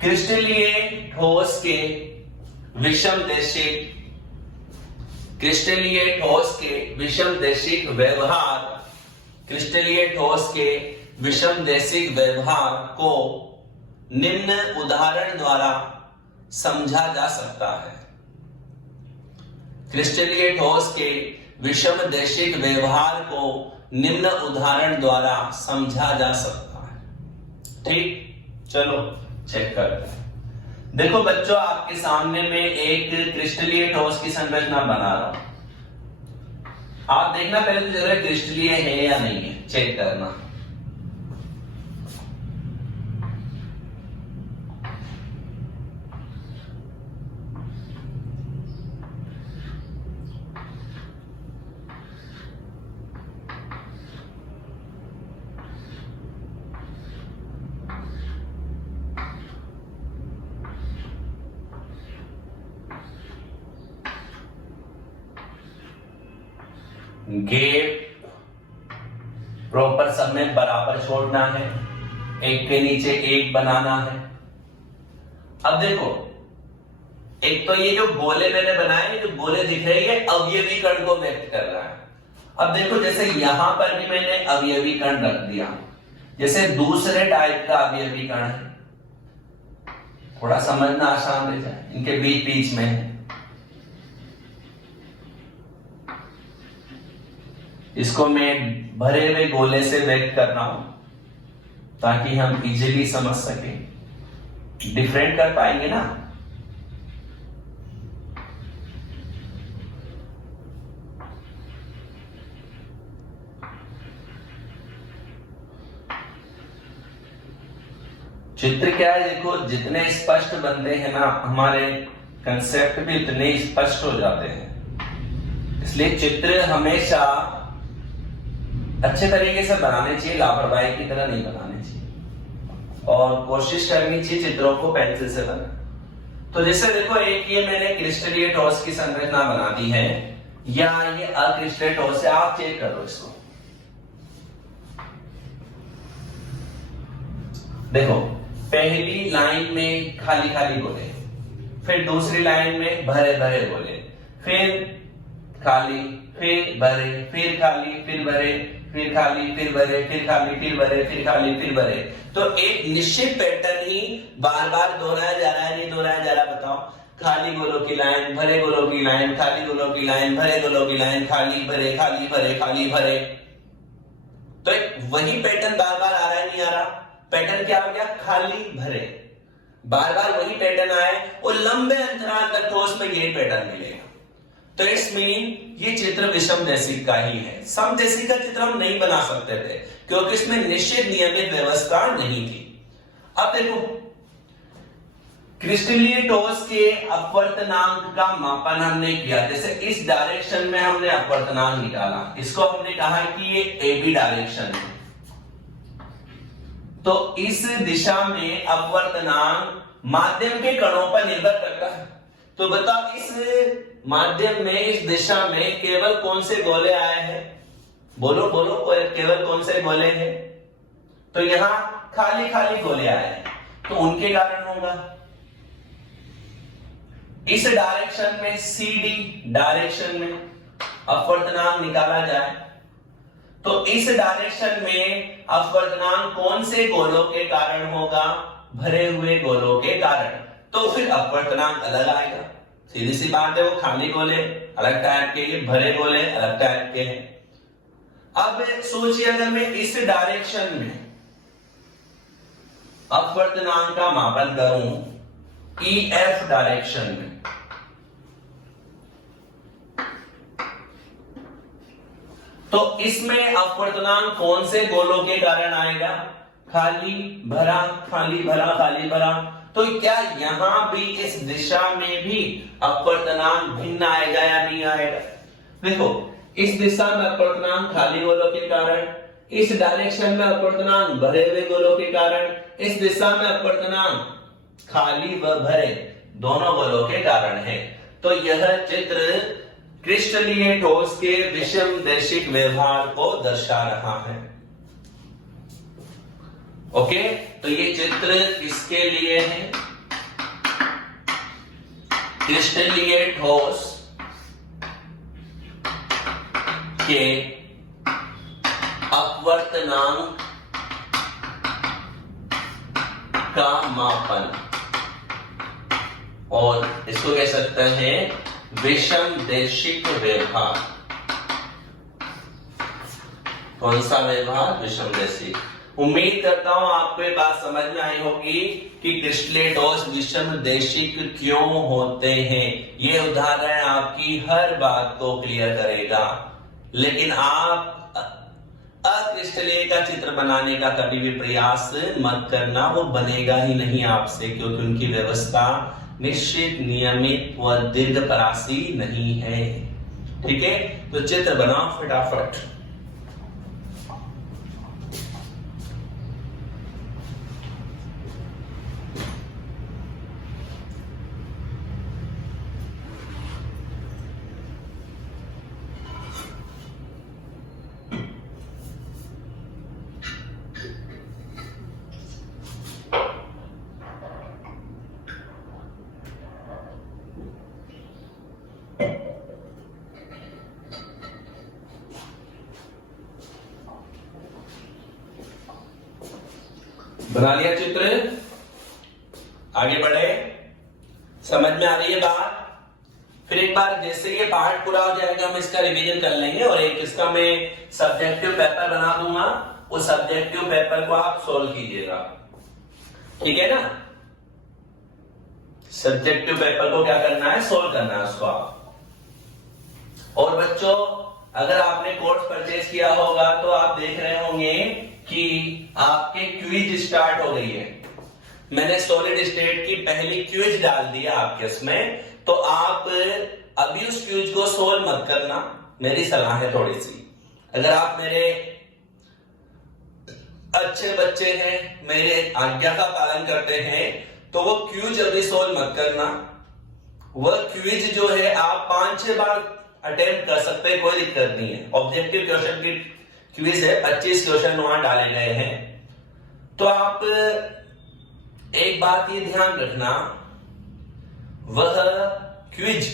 क्रिस्टलीय ठोस के विषम देशिक व्यवहार को निम्न उदाहरण द्वारा समझा जा सकता है। क्रिस्टलीय ठोस के विषम देशिक व्यवहार को निम्न उदाहरण द्वारा समझा जा सकता है। ठीक, चलो चेक करते हैं। देखो बच्चों, आपके सामने में एक क्रिस्टलीय ठोस की संरचना बना रहा हूं। आप देखना पहले तो जरा क्रिस्टलीय है या नहीं है, चेक करना। गैप प्रॉपर सब में बराबर छोड़ना है, एक के नीचे एक बनाना है। अब देखो, एक तो ये जो गोले मैंने बनाए, जो गोले दिख रहे हैं, अवयवी कण को व्यक्त कर रहा है। अब देखो, जैसे यहां पर भी मैंने अवयवी कण रख दिया, जैसे दूसरे टाइप का अवयवी कण है, थोड़ा समझना आसान रह जाए, इनके बीच बीच में है। इसको मैं भरे हुए गोले से व्यक्त कर रहा हूं ताकि हम इजीली समझ सकें, डिफरेंट कर पाएंगे ना। चित्र क्या है, देखो जितने स्पष्ट बनते हैं ना, हमारे कंसेप्ट भी उतने स्पष्ट हो जाते हैं। इसलिए चित्र हमेशा अच्छे तरीके से बनाने चाहिए, लापरवाही की तरह नहीं बनाने चाहिए, और कोशिश करनी चाहिए चित्रों को पेंसिल से बनाना। तो जैसे देखो, एक ये मैंने क्रिस्टलीय ठोस की संरचना बना दी है, या ये अक्रिस्टलीय ठोस है। आप चेक करो इसको, देखो पहली लाइन में खाली खाली गोले, फिर दूसरी लाइन में भरे भरे गोले, फिर खाली, फिर भरे, फिर खाली, फिर भरे, फिर खाली, फिर भरे, फिर खाली, फिर भरे, फिर खाली, फिर भरे। तो एक निश्चित पैटर्न ही बार बार दोहराया जा रहा है, नहीं दोहराया जा रहा? बताओ। खाली गोलों की लाइन, भरे गोलों की लाइन, खाली गोलों की लाइन, भरे गोलों की लाइन, खाली भरे, खाली भरे, खाली भरे। तो एक वही पैटर्न बार बार आ रहा है, नहीं आ रहा? पैटर्न क्या हो गया? खाली भरे। बार बार वही पैटर्न आए और लंबे अंतराल तक ठोस में यही पैटर्न मिलेगा। तो इट्स मीन ये चित्र विषम देशिक का ही है। समदेशिक का चित्र हम नहीं बना सकते थे क्योंकि इसमें निश्चित नियमित व्यवस्था नहीं थी। अब देखो, क्रिस्टलीय ठोस के अपवर्तनांक का मापन हमने किया। जैसे इस डायरेक्शन में हमने अपवर्तनांक निकाला, इसको हमने कहा कि ये एबी डायरेक्शन है। तो इस दिशा में अपवर्तनांक माध्यम के कणों पर निर्भर करता है। तो बताओ, इस माध्यम में, इस दिशा में केवल कौन से गोले आए हैं? बोलो बोलो, केवल कौन से गोले हैं? तो यहां खाली खाली गोले आए हैं, तो उनके कारण होगा। इस डायरेक्शन में, CD डायरेक्शन में अपवर्तनांक निकाला जाए तो इस डायरेक्शन में अपवर्तनांक कौन से गोलों के कारण होगा? भरे हुए गोलों के कारण। तो फिर अपवर्तनांक अलग आएगा। सीधी सी बात है, वो खाली गोले अलग टाइप के, ये भरे गोले अलग टाइप के हैं। अब सोचिए, अगर मैं इस डायरेक्शन में अपवर्तनांक का मापन करूं, EF डायरेक्शन में, तो इसमें अपवर्तनांक कौन से गोलों के कारण आएगा? खाली भरा, खाली भरा, खाली भरा। तो क्या यहां भी इस दिशा में भी अपवर्तनांक भिन्न आएगा या नहीं आएगा? देखो, इस दिशा में अपवर्तनांक खाली गोलों के कारण, इस डायरेक्शन में अपवर्तनांक भरे हुए गोलों के कारण, इस दिशा में अपवर्तनांक खाली व भरे दोनों गोलों के कारण है। तो यह चित्र क्रिस्टलीय ठोस के विषम देशिक व्यवहार को दर्शा रहा है। ओके, तो ये चित्र किसके लिए है? क्रिस्टलीय ठोस के अपवर्तनांक का मापन, और इसको कह सकते हैं विषम देशिक व्यवहार। कौन सा व्यवहार? विषम देशिक। उम्मीद करता हूं आपको ये बात समझ में आई होगी कि क्रिस्टलीय ठोस विषम देशिक क्यों होते हैं। ये उदाहरण आपकी हर बात को क्लियर करेगा। लेकिन आप अक्रिस्टलीय का चित्र बनाने का कभी भी प्रयास मत करना, वो बनेगा ही नहीं आपसे, क्योंकि उनकी व्यवस्था निश्चित, नियमित व दीर्घ परासी नहीं है। ठीक है, तो चित्र बनाओ फटाफट। बना लिया चित्र? आगे बढ़े? समझ में आ रही है बात? फिर एक बार जैसे ये पार्ट पूरा हो जाएगा हम इसका रिवीजन कर लेंगे, और एक इसका मैं सब्जेक्टिव पेपर बना दूंगा। उस सब्जेक्टिव पेपर को आप सोल्व कीजिएगा, ठीक है ना? सब्जेक्टिव पेपर को क्या करना है? सोल्व करना है उसको आप। और बच्चों, अगर आपने कोर्स परचेज किया होगा तो आप देख रहे होंगे कि आपके क्विज स्टार्ट हो गई है। मैंने सॉलिड स्टेट की पहली क्विज डाल दिया आपके उसमें, तो आप अभी उस क्विज को सोल्व मत करना, मेरी सलाह है थोड़ी सी। अगर आप मेरे अच्छे बच्चे हैं, मेरे आज्ञा का पालन करते हैं, तो वो क्विज अभी सोल्व मत करना। वह क्विज जो है आप 5-6 बार अटेम्प्ट कर सकते हैं, कोई दिक्कत नहीं है। ऑब्जेक्टिव क्वेश्चन की क्विज है, 25 क्वेश्चन वहां डाले गए हैं। तो आप एक बात ये ध्यान रखना, वह क्विज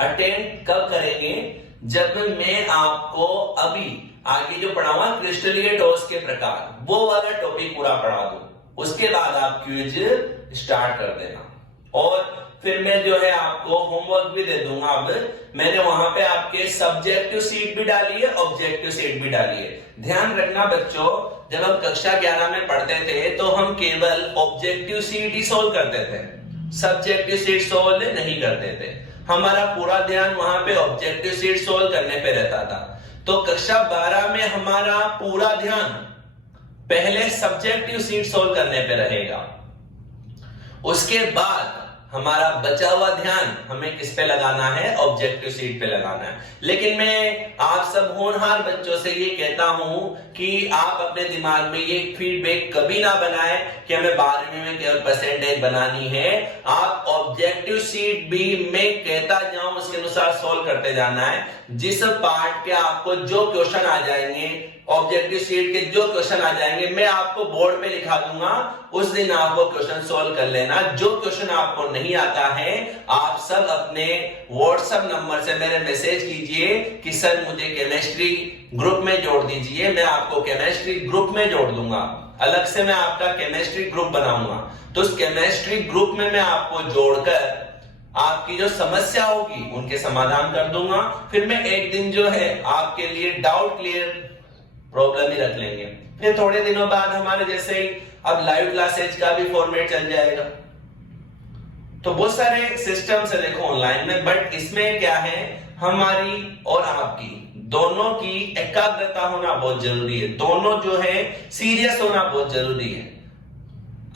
अटेम्प्ट कब करेंगे? जब मैं आपको अभी आगे जो पढ़ाऊंगा क्रिस्टलीय ठोस के प्रकार, वो वाला टॉपिक पूरा पढ़ा दूं, उसके बाद आप क्विज स्टार्ट कर देना। और फिर मैं जो है आपको होमवर्क भी दे दूंगा। अब मैंने वहां पे आपके सब्जेक्टिव सीट भी डाली है, ऑब्जेक्टिव सीट भी डाली है। ध्यान रखना बच्चों, जब हम कक्षा 11 में पढ़ते थे तो हम केवल ऑब्जेक्टिव सीट ही सोल्व करते थे, सब्जेक्टिव सीट सोल्व नहीं करते थे। हमारा पूरा ध्यान वहां पे ऑब्जेक्टिव सीट सोल्व करने पे रहता था। तो कक्षा 12 में हमारा पूरा ध्यान पहले सब्जेक्टिव सीट सोल्व करने पे रहेगा, उसके बाद हमारा बचा हुआ ध्यान हमें किस पे लगाना है? ऑब्जेक्टिव सीट पे लगाना है। लेकिन मैं आप सब होनहार बच्चों से ये कहता हूं कि आप अपने दिमाग में ये फीडबैक कभी ना बनाएं कि हमें 12वीं में केवल परसेंटेज बनानी है। आप ऑब्जेक्टिव सीट भी मैं कहता जाऊं उसके अनुसार सोल्व करते जाना है। जिस पार्ट के आपको जो क्वेश्चन आ जाएंगे, ऑब्जेक्टिव सीट के जो क्वेश्चन आ जाएंगे, मैं आपको बोर्ड पे लिखा दूंगा, उस दिन आप वो क्वेश्चन सोल्व कर लेना। जो क्वेश्चन आपको नहीं आता है, आप सब अपने व्हाट्सएप नंबर से मेरे मैसेज कीजिए कि सर मुझे केमिस्ट्री ग्रुप में जोड़ दीजिए, मैं आपको केमिस्ट्री ग्रुप में जोड़ दूंगा। अलग से मैं आपका केमिस्ट्री ग्रुप बनाऊंगा, तो उस केमिस्ट्री ग्रुप में मैं आपको जोड़कर आपकी जो समस्या होगी उनके समाधान कर दूंगा। फिर मैं एक दिन जो है आपके लिए डाउट क्लियर प्रॉब्लम ही रख लेंगे। फिर थोड़े दिनों बाद हमारे जैसे ही अब लाइव क्लासेज का भी फॉर्मेट चल जाएगा। तो बहुत सारे सिस्टम्स है देखो ऑनलाइन में, बट इसमें क्या है, हमारी और आपकी दोनों की एकाग्रता होना बहुत जरूरी है, दोनों जो है सीरियस होना बहुत जरूरी है।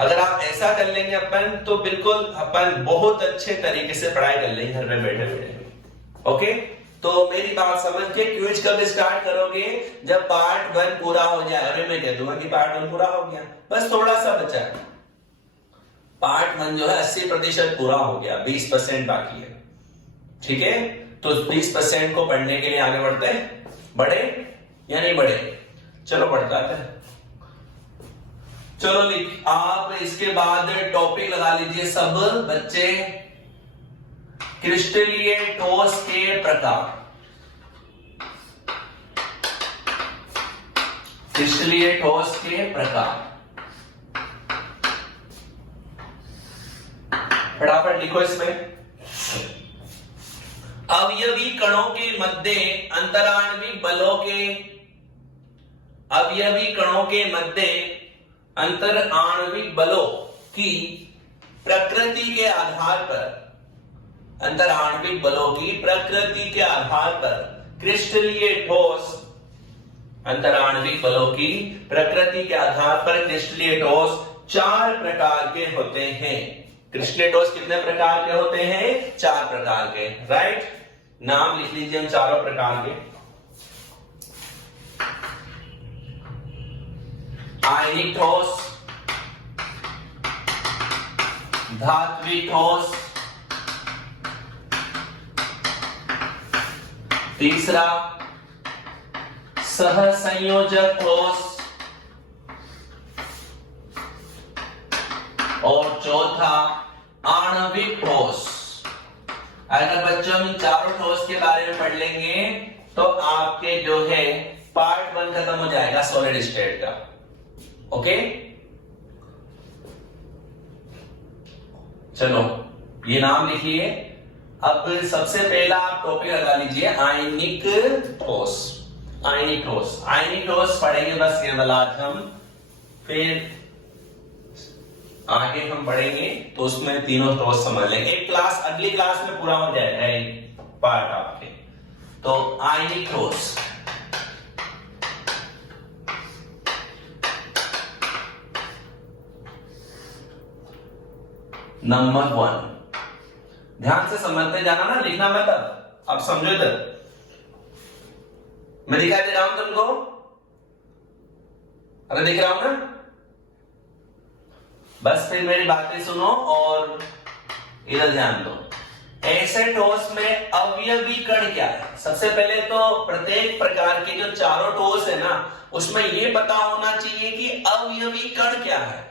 अगर आप ऐसा कर लेंगे अपन, तो बिल्कुल अपन बहुत अच्छे तरीके से पढ़ाई कर लेंगे घर में बैठे बैठे। ओके, तो मेरी बात समझ के क्विज कब स्टार्ट करोगे? जब पार्ट 1 पूरा हो जाए। अरे मैं कह दूंगा कि पार्ट 1 पूरा हो गया, बस थोड़ा सा बचा है। पार्ट 1 जो है 80% पूरा हो गया, 20% बाकी है। ठीक है, तो 20% को पढ़ने के लिए आगे बढ़ते हैं। बढ़े या नहीं बढ़े? चलो बढ़ता है। चलो लिख, आप इसके बाद टॉपिक लगा लीजिए सब बच्चे। क्रिस्टलीय ठोस के प्रकार। क्रिस्टलीय ठोस के प्रकार फटाफट लिखो इसमें। अवयवी कणों के मध्य अंतराण्विक बलों के, अवयवी कणों के मध्य अंतराण्विक बलों की प्रकृति के आधार पर, अंतराण्विक बलों की प्रकृति के आधार पर क्रिस्टलीय ठोस, अंतराण्विक बलों की प्रकृति के आधार पर क्रिस्टलीय ठोस 4 प्रकार के होते हैं। क्रिस्टलीय ठोस कितने प्रकार के होते हैं? 4 प्रकार के। राइट, नाम लिख लीजिए हम चारों प्रकार के। आयनिक ठोस, धात्विक ठोस, तीसरा सहसंयोजक ठोस, और चौथा आणविक ठोस। अगर बच्चों हम चारों ठोस के बारे में पढ़ लेंगे तो आपके जो है पार्ट 1 खत्म हो जाएगा सॉलिड स्टेट का। ओके, चलो ये नाम लिखिए। अब सबसे पहला आप टॉपिक लगा लीजिए आयनिक ठोस। आयनिक ठोस, आयनिक ठोस पढ़ेंगे बस ये वाला आज हम, फिर आगे हम पढ़ेंगे तो उसमें तीनों ठोस समझ लेंगे। एक क्लास अगली क्लास में पूरा हो जाएगा एक पार्ट आपके। तो आयनिक ठोस, नंबर 1, ध्यान से समझते जाना ना, लिखना मत। अब समझो इधर, मैं दिखा दे रहा हूं तुमको। अरे दिख रहा हूं ना? बस फिर मेरी बातें सुनो और इधर ध्यान दो। ऐसे ठोस में अवयवी कण क्या है? सबसे पहले तो प्रत्येक प्रकार के जो चारों ठोस है ना, उसमें यह पता होना चाहिए कि अवयवी कण क्या है।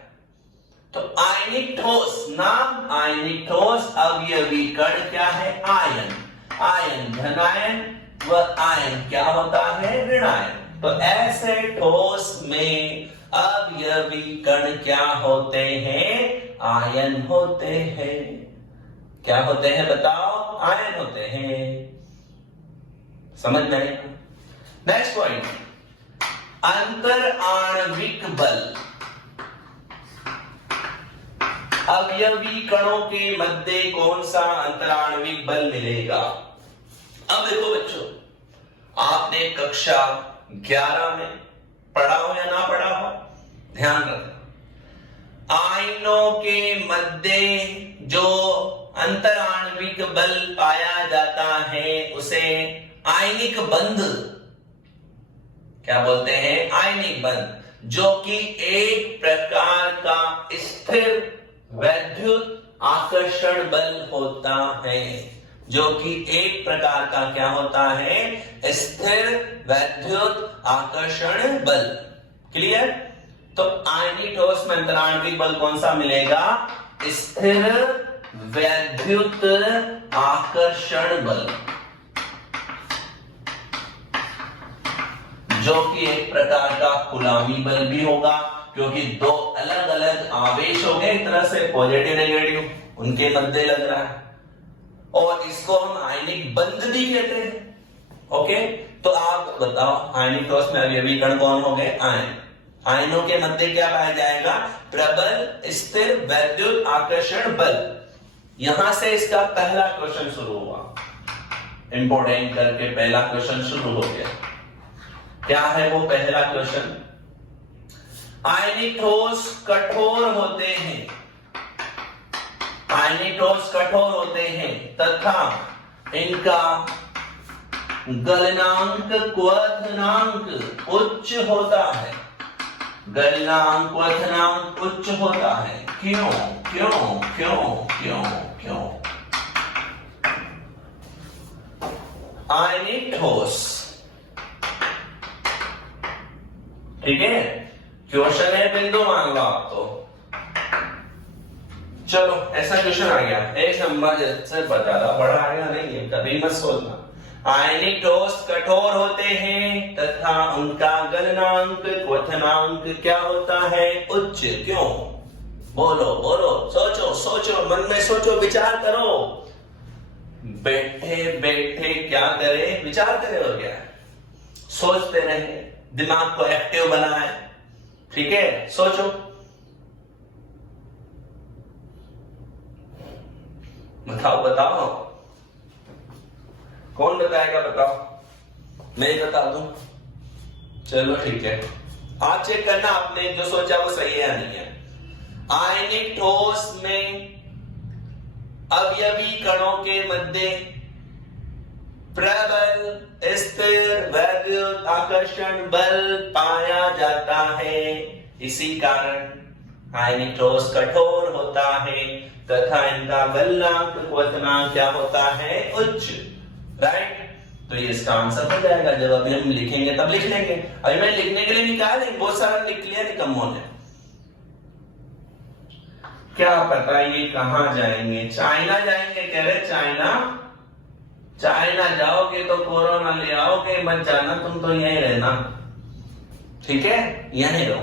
तो आयनिक ठोस, नाम आयनिक ठोस, अवयवी कण क्या है? आयन। आयन धनायन व आयन क्या होता है? ऋणायन। तो ऐसे ठोस में अवयवी कण क्या होते हैं? आयन होते हैं। क्या होते हैं बताओ? आयन होते हैं। समझ में आया? नेक्स्ट पॉइंट, अंतराण्विक बल। अवयवी कणों के मध्य कौन सा अंतराण्विक बल मिलेगा? अब देखो बच्चों, आपने कक्षा 11 में पढ़ा हो या ना पढ़ा हो, ध्यान रखना। आयनों के मध्य जो अंतराण्विक बल पाया जाता है उसे आयनिक बंध, क्या बोलते हैं? आयनिक बंध, जो कि एक प्रकार का स्थिर वैद्युत आकर्षण बल होता है। जो कि एक प्रकार का क्या होता है? स्थिर वैद्युत आकर्षण बल। क्लियर? तो आयनिक ठोस में अंतराण्विक बल कौन सा मिलेगा? स्थिर वैद्युत आकर्षण बल, जो कि एक प्रकार का कुलामी बल भी होगा, क्योंकि दो अलग अलग आवेश हो गए, एक तरह से पॉजिटिव नेगेटिव, उनके मध्य लग रहा है, और इसको हम आयनिक बंध भी कहते हैं। ओके, तो आप बताओ आयनिक ठोस में अवयवी कण कौन हो गए? आयन। आयनों के मध्य क्या पाया जाएगा? प्रबल स्थिर वैद्युत आकर्षण बल। यहां से इसका पहला क्वेश्चन शुरू हुआ। इंपोर्टेंट करके पहला क्वेश्चन शुरू हो गया। क्या है वो पहला क्वेश्चन? आयनिक ठोस कठोर होते हैं, आयनिक ठोस कठोर होते हैं तथा इनका गलनांक क्वथनांक उच्च होता है। गलनांक क्वथनांक उच्च होता है। क्यों क्यों क्यों क्यों क्यों? आयनिक ठोस, ठीक है, क्वेश्चन है, बिंदु मान लो आप। तो चलो ऐसा क्वेश्चन आ गया, एक नंबर से बता रहा, बड़ा आएगा नहीं है, कभी मत सोचना। आयनिक ठोस कठोर होते हैं तथा उनका गलनांक क्वथनांक क्या होता है? उच्च। क्यों? बोलो बोलो, सोचो सोचो, मन में सोचो, विचार करो। बैठे बैठे क्या करें? विचार करे हो गया, सोचते रहे, दिमाग को एक्टिव बनाए, ठीक है, सोचो। बताओ बताओ, कौन बताएगा? बताओ, मैं ही बता दूं? चलो ठीक है, आप चेक करना आपने जो सोचा वो सही है या नहीं है। आयनिक ठोस में अवयवी कणों के मध्य प्रबल स्थिर वैद्युत आकर्षण बल पाया जाता है। इसी कारण आयनिक ठोस कठोर होता है तथा इनका गलनांक क्वथनांक क्या होता है? उच्च। राइट? तो ये इसका आंसर हो जाएगा। जब अभी हम लिखेंगे तब लिख लेंगे। अभी मैं लिखने के लिए निकाल देंगे, बहुत सारा लिख लिया निकम्मों ने। क्या पता ये कहां जाएंगे? चाइना जाएंगे, कह रहे चाइना। चाइना जाओगे तो कोरोना ले आओगे, मत जाना, तुम तो यहीं रहना, ठीक है, यहीं रहो।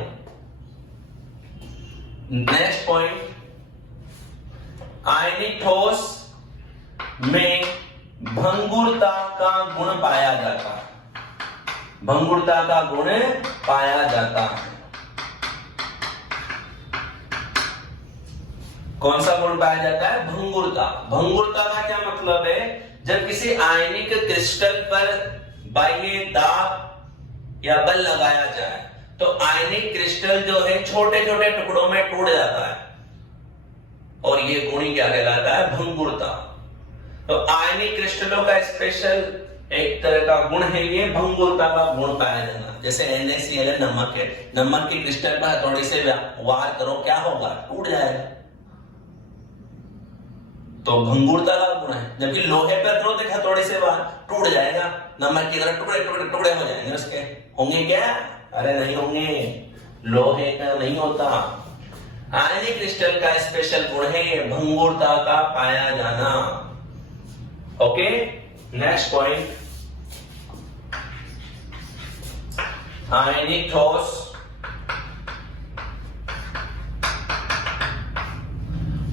नेक्स्ट पॉइंट, आयनिक ठोस में भंगुरता का गुण पाया जाता है। भंगुरता का गुण पाया जाता है। कौन सा गुण पाया जाता है? भंगुरता। भंगुरता का क्या मतलब है? जब किसी आयनिक क्रिस्टल पर बाह्य दाब या बल लगाया जाए तो आयनिक क्रिस्टल जो है छोटे छोटे टुकड़ों में टूट जाता है, और ये गुण क्या कहलाता है? भंगुरता। तो आयनिक क्रिस्टलों का स्पेशल एक तरह का गुण है ये भंगुरता का गुण पाया जाना। जैसे NaCl नमक है, नमक की क्रिस्टल पर हथौड़ी से वार करो, क्या होगा? टूट जाएगा। तो भंगुरता का गुण है। जबकि लोहे पर करो तो हथौड़ी से वार, टूट जाएगा, नमक की तरह टुकड़े टुकड़े टुकड़े हो जाएंगे उसके। होंगे क्या? अरे नहीं होंगे, लोहे का नहीं होता। आयनिक क्रिस्टल का स्पेशल गुण है भंगुरता का पाया जाना। ओके, नेक्स्ट पॉइंट, आयनिक ठोस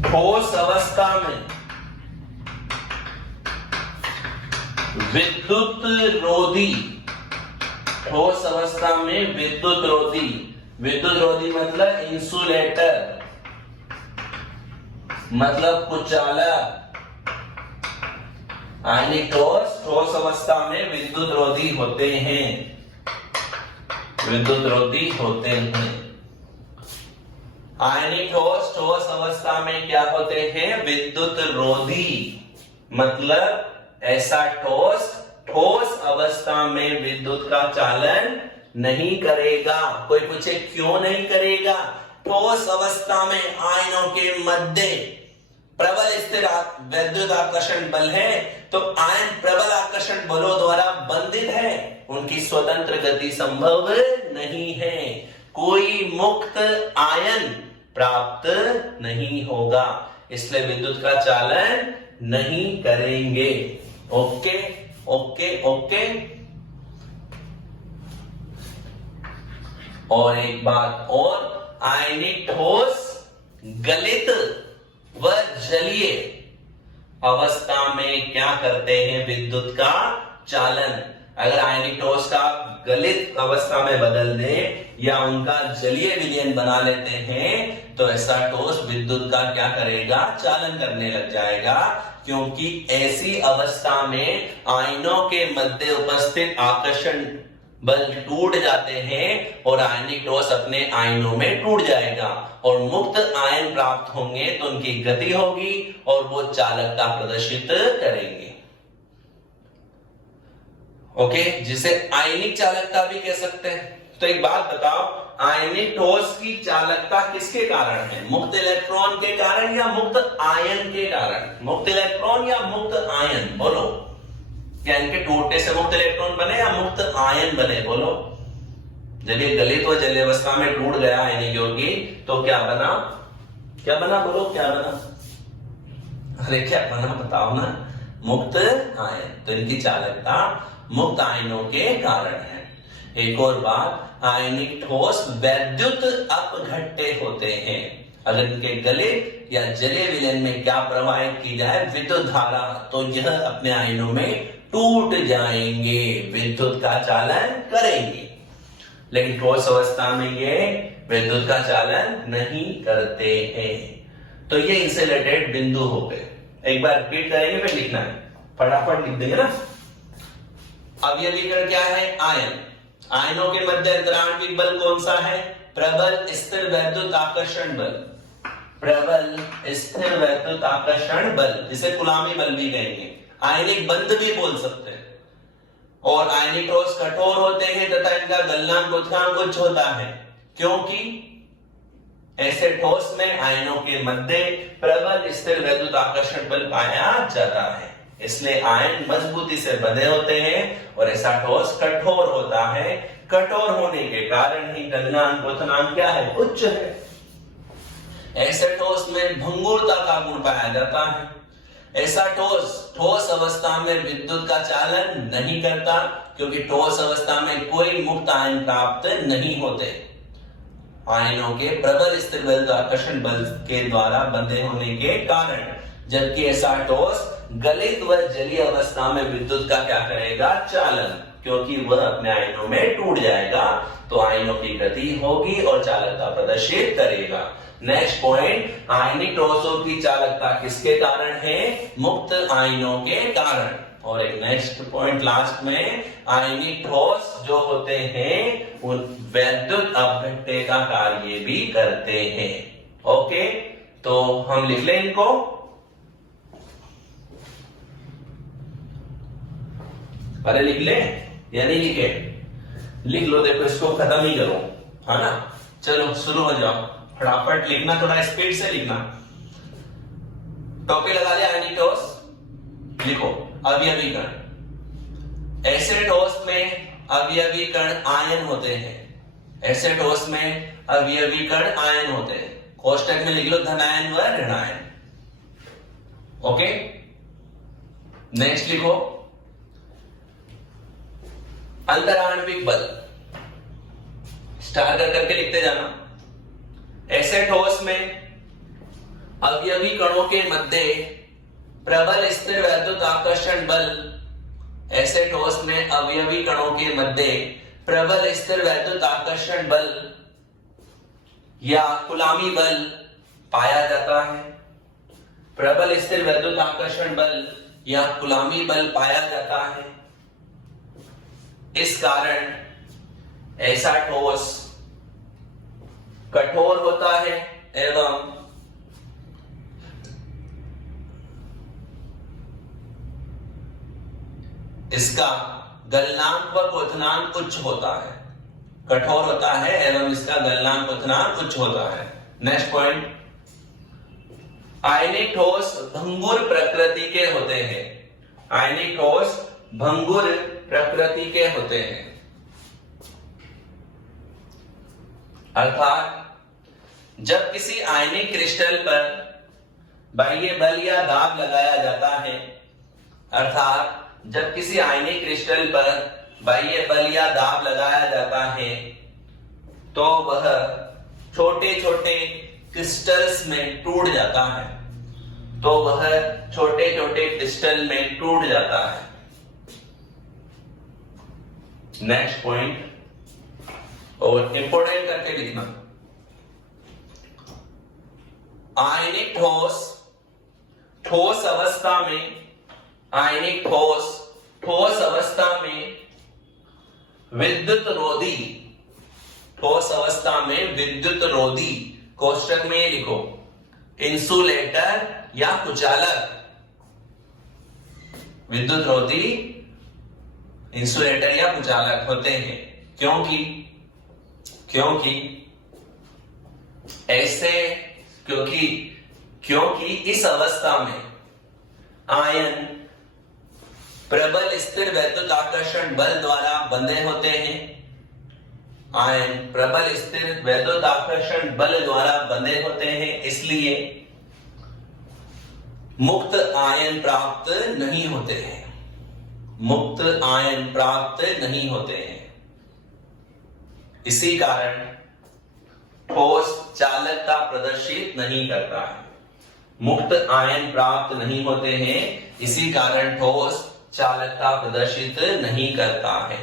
ठोस अवस्था में विद्युत रोधी, ठोस अवस्था में विद्युत रोधी, विद्युत रोधी मतलब इंसुलेटर, मतलब कुचालक। आयनिक ठोस ठोस अवस्था में विद्युत रोधी होते हैं, विद्युत रोधी होते हैं। आयनिक ठोस ठोस अवस्था में क्या होते हैं? विद्युत रोधी, मतलब ऐसा ठोस ठोस अवस्था में विद्युत का चालन नहीं करेगा। कोई पूछे क्यों नहीं करेगा? ठोस अवस्था में आयनों के मध्य प्रबल स्थिर वैद्युत आकर्षण बल है, तो आयन प्रबल आकर्षण बलों द्वारा बंधित है, उनकी स्वतंत्र गति संभव नहीं है। कोई मुक्त आयन प्राप्त नहीं होगा, इसलिए विद्युत का चालन नहीं करेंगे। Okay okay okay. और एक बात और, आयनिक ठोस गलित व जलीय अवस्था में क्या करते हैं? विद्युत का चालन। अगर आयनिक ठोस का गलित अवस्था में बदल दें या उनका जलीय विलयन बना लेते हैं तो ऐसा ठोस विद्युत का क्या करेगा? चालन करने लग जाएगा। क्योंकि ऐसी अवस्था में आयनों के मध्य उपस्थित आकर्षण बल टूट जाते हैं और आयनिक ठोस अपने आयनों में टूट जाएगा और मुक्त आयन प्राप्त होंगे तो उनकी गति होगी और वो चालकता प्रदर्शित करेंगे। ओके, जिसे आयनिक चालकता भी कह सकते हैं। तो एक बात बताओ, आयनिक ठोस की चालकता किसके कारण है? मुक्त इलेक्ट्रॉन के कारण या मुक्त आयन के कारण? मुक्त इलेक्ट्रॉन या मुक्त आयन? बोलो, क्या इनके टूटने से मुक्त इलेक्ट्रॉन बने या मुक्त आयन बने? बोलो। जब ये गलित व जलीय अवस्था में टूट गया आयनिक यौगिक तो क्या बना? क्या बना? बोलो, क्या बना? अरे क्या बना बताओ ना? मुक्त आयन। तो इनकी चालकता मुक्त आयनों के कारण है। एक और बात, आयनिक ठोस वैद्युत अपघट्य होते हैं। अगर इनके गलित या जलीय विलयन में क्या प्रवाहित की जाए? विद्युत धारा, तो यह अपने आयनों में टूट जाएंगे, विद्युत का चालन करेंगे। लेकिन ठोस अवस्था में ये विद्युत का चालन नहीं करते हैं। तो ये इनसे रिलेटेड बिंदु हो गए। एक बार रिपीट करेंगे, फिर लिखना है, फटाफट लिख देंगे ना। अवयवी कण क्या है? आयन। आयनों के मध्य अंतराण्विक बल कौन सा है? प्रबल स्थिर वैद्युत आकर्षण बल। प्रबल स्थिर वैद्युत आकर्षण बल, जिसे गुलामी बल भी कहेंगे, आयनिक बंध भी बोल सकते हैं। और आयनिक ठोस कठोर होते हैं तथा इनका गलनांक उत्क्रांत उच्च होता है, क्योंकि ऐसे ठोस में आयनों के मध्य प्रबल स्थिर वैद्युत आकर्षण बल पाया जाता है। इसलिए आयन मजबूती से बंधे होते हैं और ऐसा ठोस कठोर होता है। कठोर होने के कारण ही गलनांक उत्क्रांत क्या है? उच्च है। ऐसे ठोस में भंगुरता का गुण पाया जाता है। ऐसा ठोस अवस्था में विद्युत का चालन नहीं करता, क्योंकि ठोस अवस्था में कोई मुक्त आयन प्राप्त नहीं होते आयनों के प्रबल स्थिर वैद्युत आकर्षण बल के द्वारा बंधे होने के कारण। जबकि ऐसा ठोस गलित व जलीय अवस्था में विद्युत का क्या करेगा? चालन, क्योंकि वह अपने आयनों में टूट जाएगा तो आयनों की गति होगी और चालकता प्रदर्शित करेगा। नेक्स्ट पॉइंट, आयनिक ठोसों की चालकता किसके कारण है? मुक्त आयनों के कारण। और एक नेक्स्ट पॉइंट लास्ट में, आयनिक ठोस जो होते हैं उन वैद्युत अपघट्य का कार्य भी करते हैं। ओके, तो हम लिख लें इनको। अरे लिख ले या नहीं लिखे? लिख लो, देखो इसको खत्म ही करो, है ना। चलो शुरू हो जाओ, फटाफट लिखना, थोड़ा स्पीड से लिखना। टोपी लगा लिया आयनिक ठोस, लिखो अवयवी कण। ऐसे ठोस में अवयवी कण आयन होते हैं। ऐसे ठोस में अवयवी कण आयन होते हैं। कोष्टक में लिख लो धनायन व ऋणायन। ओके, नेक्स्ट लिखो अंतराण्विक बल। स्टार कर करके लिखते जाना। ऐसे ठोस में अवयवी कणों के मध्य प्रबल स्थिर वैद्युत आकर्षण बल। ऐसे ठोस में अवयवी कणों के मध्य प्रबल स्थिर वैद्युत आकर्षण बल या कुलामी बल पाया जाता है। प्रबल स्थिर वैद्युत आकर्षण बल या कुलामी बल पाया जाता है। इस कारण ऐसा ठोस कठोर होता है एवं इसका गलनांक व क्वथनांक उच्च होता है। कठोर होता है एवं इसका गलनांक क्वथनांक उच्च होता है। नेक्स्ट पॉइंट, आयनिक ठोस भंगुर प्रकृति के होते हैं। आयनिक ठोस भंगुर प्रकृति के होते हैं, अर्थात जब किसी आयनिक क्रिस्टल पर बाह्य बल या दाब लगाया जाता है, अर्थात जब किसी आयनिक क्रिस्टल पर बाह्य बल या दाब लगाया जाता है तो वह छोटे छोटे क्रिस्टल्स में टूट जाता है। तो वह छोटे छोटे क्रिस्टल में टूट जाता है। नेक्स्ट पॉइंट और इंपोर्टेंट करके लिखना, आयनिक ठोस ठोस अवस्था में आयनिक ठोस अवस्था में विद्युत रोधी, ठोस अवस्था में विद्युत रोधी, कोष्टक में लिखो इंसुलेटर या कुचालक, विद्युत रोधी इंसुलेटर या कुचालक होते हैं। क्योंकि इस अवस्था में आयन प्रबल स्थिर वैद्युत आकर्षण बल द्वारा बंधे होते हैं। आयन प्रबल स्थिर वैद्युत आकर्षण बल द्वारा बंधे होते हैं, इसलिए मुक्त आयन प्राप्त नहीं होते हैं। मुक्त आयन प्राप्त नहीं होते हैं। इसी कारण ठोस चालकता प्रदर्शित नहीं करता है। मुक्त आयन प्राप्त नहीं होते हैं, इसी कारण ठोस चालकता प्रदर्शित नहीं करता है।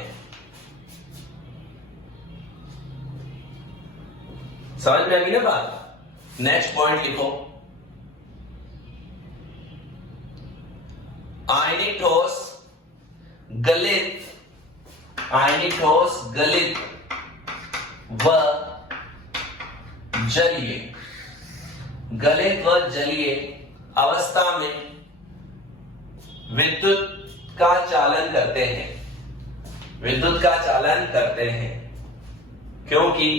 समझ में आ गई ना बात? नेक्स्ट पॉइंट लिखो, आयनिक ठोस गलित व जलीय अवस्था में विद्युत का चालन करते हैं, क्योंकि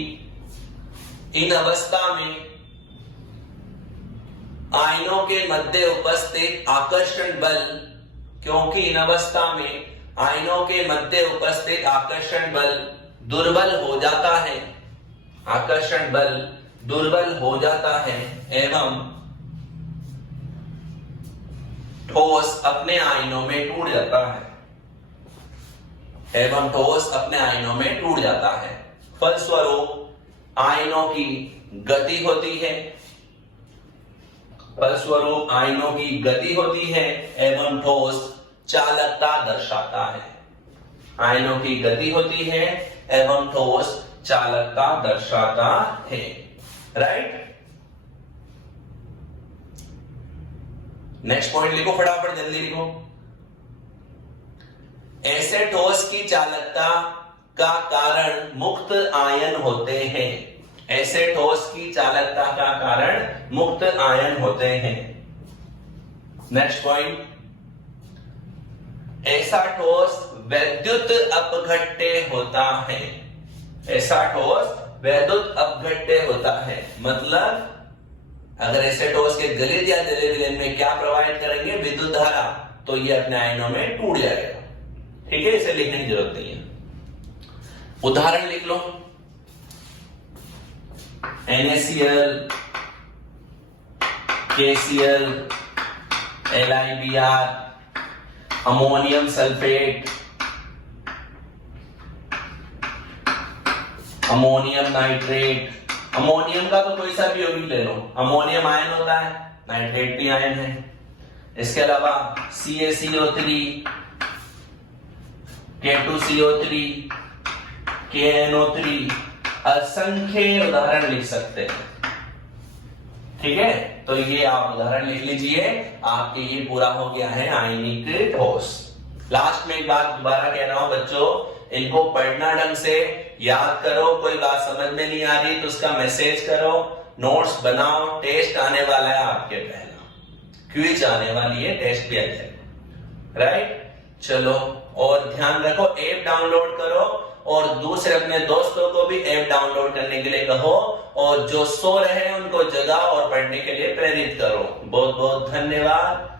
इन अवस्था में आयनों के मध्य उपस्थित आकर्षण बल दुर्बल हो जाता है, एवं ठोस अपने आयनों में टूट जाता है। फलस्वरूप आयनों की गति होती है एवं ठोस चालकता दर्शाता है। आयनों की गति होती है एवं ठोस चालकता दर्शाता है। राइट? नेक्स्ट पॉइंट लिखो, फटाफट जल्दी लिखो। ऐसे ठोस की चालकता का कारण मुक्त आयन होते हैं। ऐसे ठोस की चालकता का कारण मुक्त आयन होते हैं। नेक्स्ट पॉइंट, ऐसा ठोस वैद्युत अपघट्य होता है। ऐसा ठोस वैद्युत अपघट्य होता है, मतलब अगर ऐसे ठोस के गलित या जलीय विलयन में क्या प्रोवाइड करेंगे? विद्युत धारा, तो ये अपने आयनों में टूट जाएगा। ठीक है, इसे लिखने की जरूरत नहीं है। उदाहरण लिख लो, NaCl, KCl, LiBr, ammonium sulphate, ammonium nitrate. Ammonium का तो कोई सा भी यौगिक ले लो, अमोनियम आयन होता है, नाइट्रेट भी आयन है। इसके अलावा CaCO3, K2CO3, KNO3, असंख्य उदाहरण लिख सकते हैं। ठीक है, तो ये आप उदाहरण लिख लीजिए, आपके ये पूरा हो गया है आयनिक ठोस। लास्ट में एक बात दोबारा कह रहा हूं बच्चों, इनको पढ़ना ढंग से, याद करो। कोई बात समझ में नहीं आ रही तो उसका मैसेज करो, नोट्स बनाओ। टेस्ट आने वाला है आपके, पहला क्विज आने वाली है, टेस्ट भी आ जाएगा। राइट? चलो, और ध्यान रखो, ऐप डाउनलोड करो और दूसरे अपने दोस्तों को भी ऐप डाउनलोड करने के लिए कहो, और जो सो रहे हैं उनको जगाओ और पढ़ने के लिए प्रेरित करो। बहुत बहुत धन्यवाद।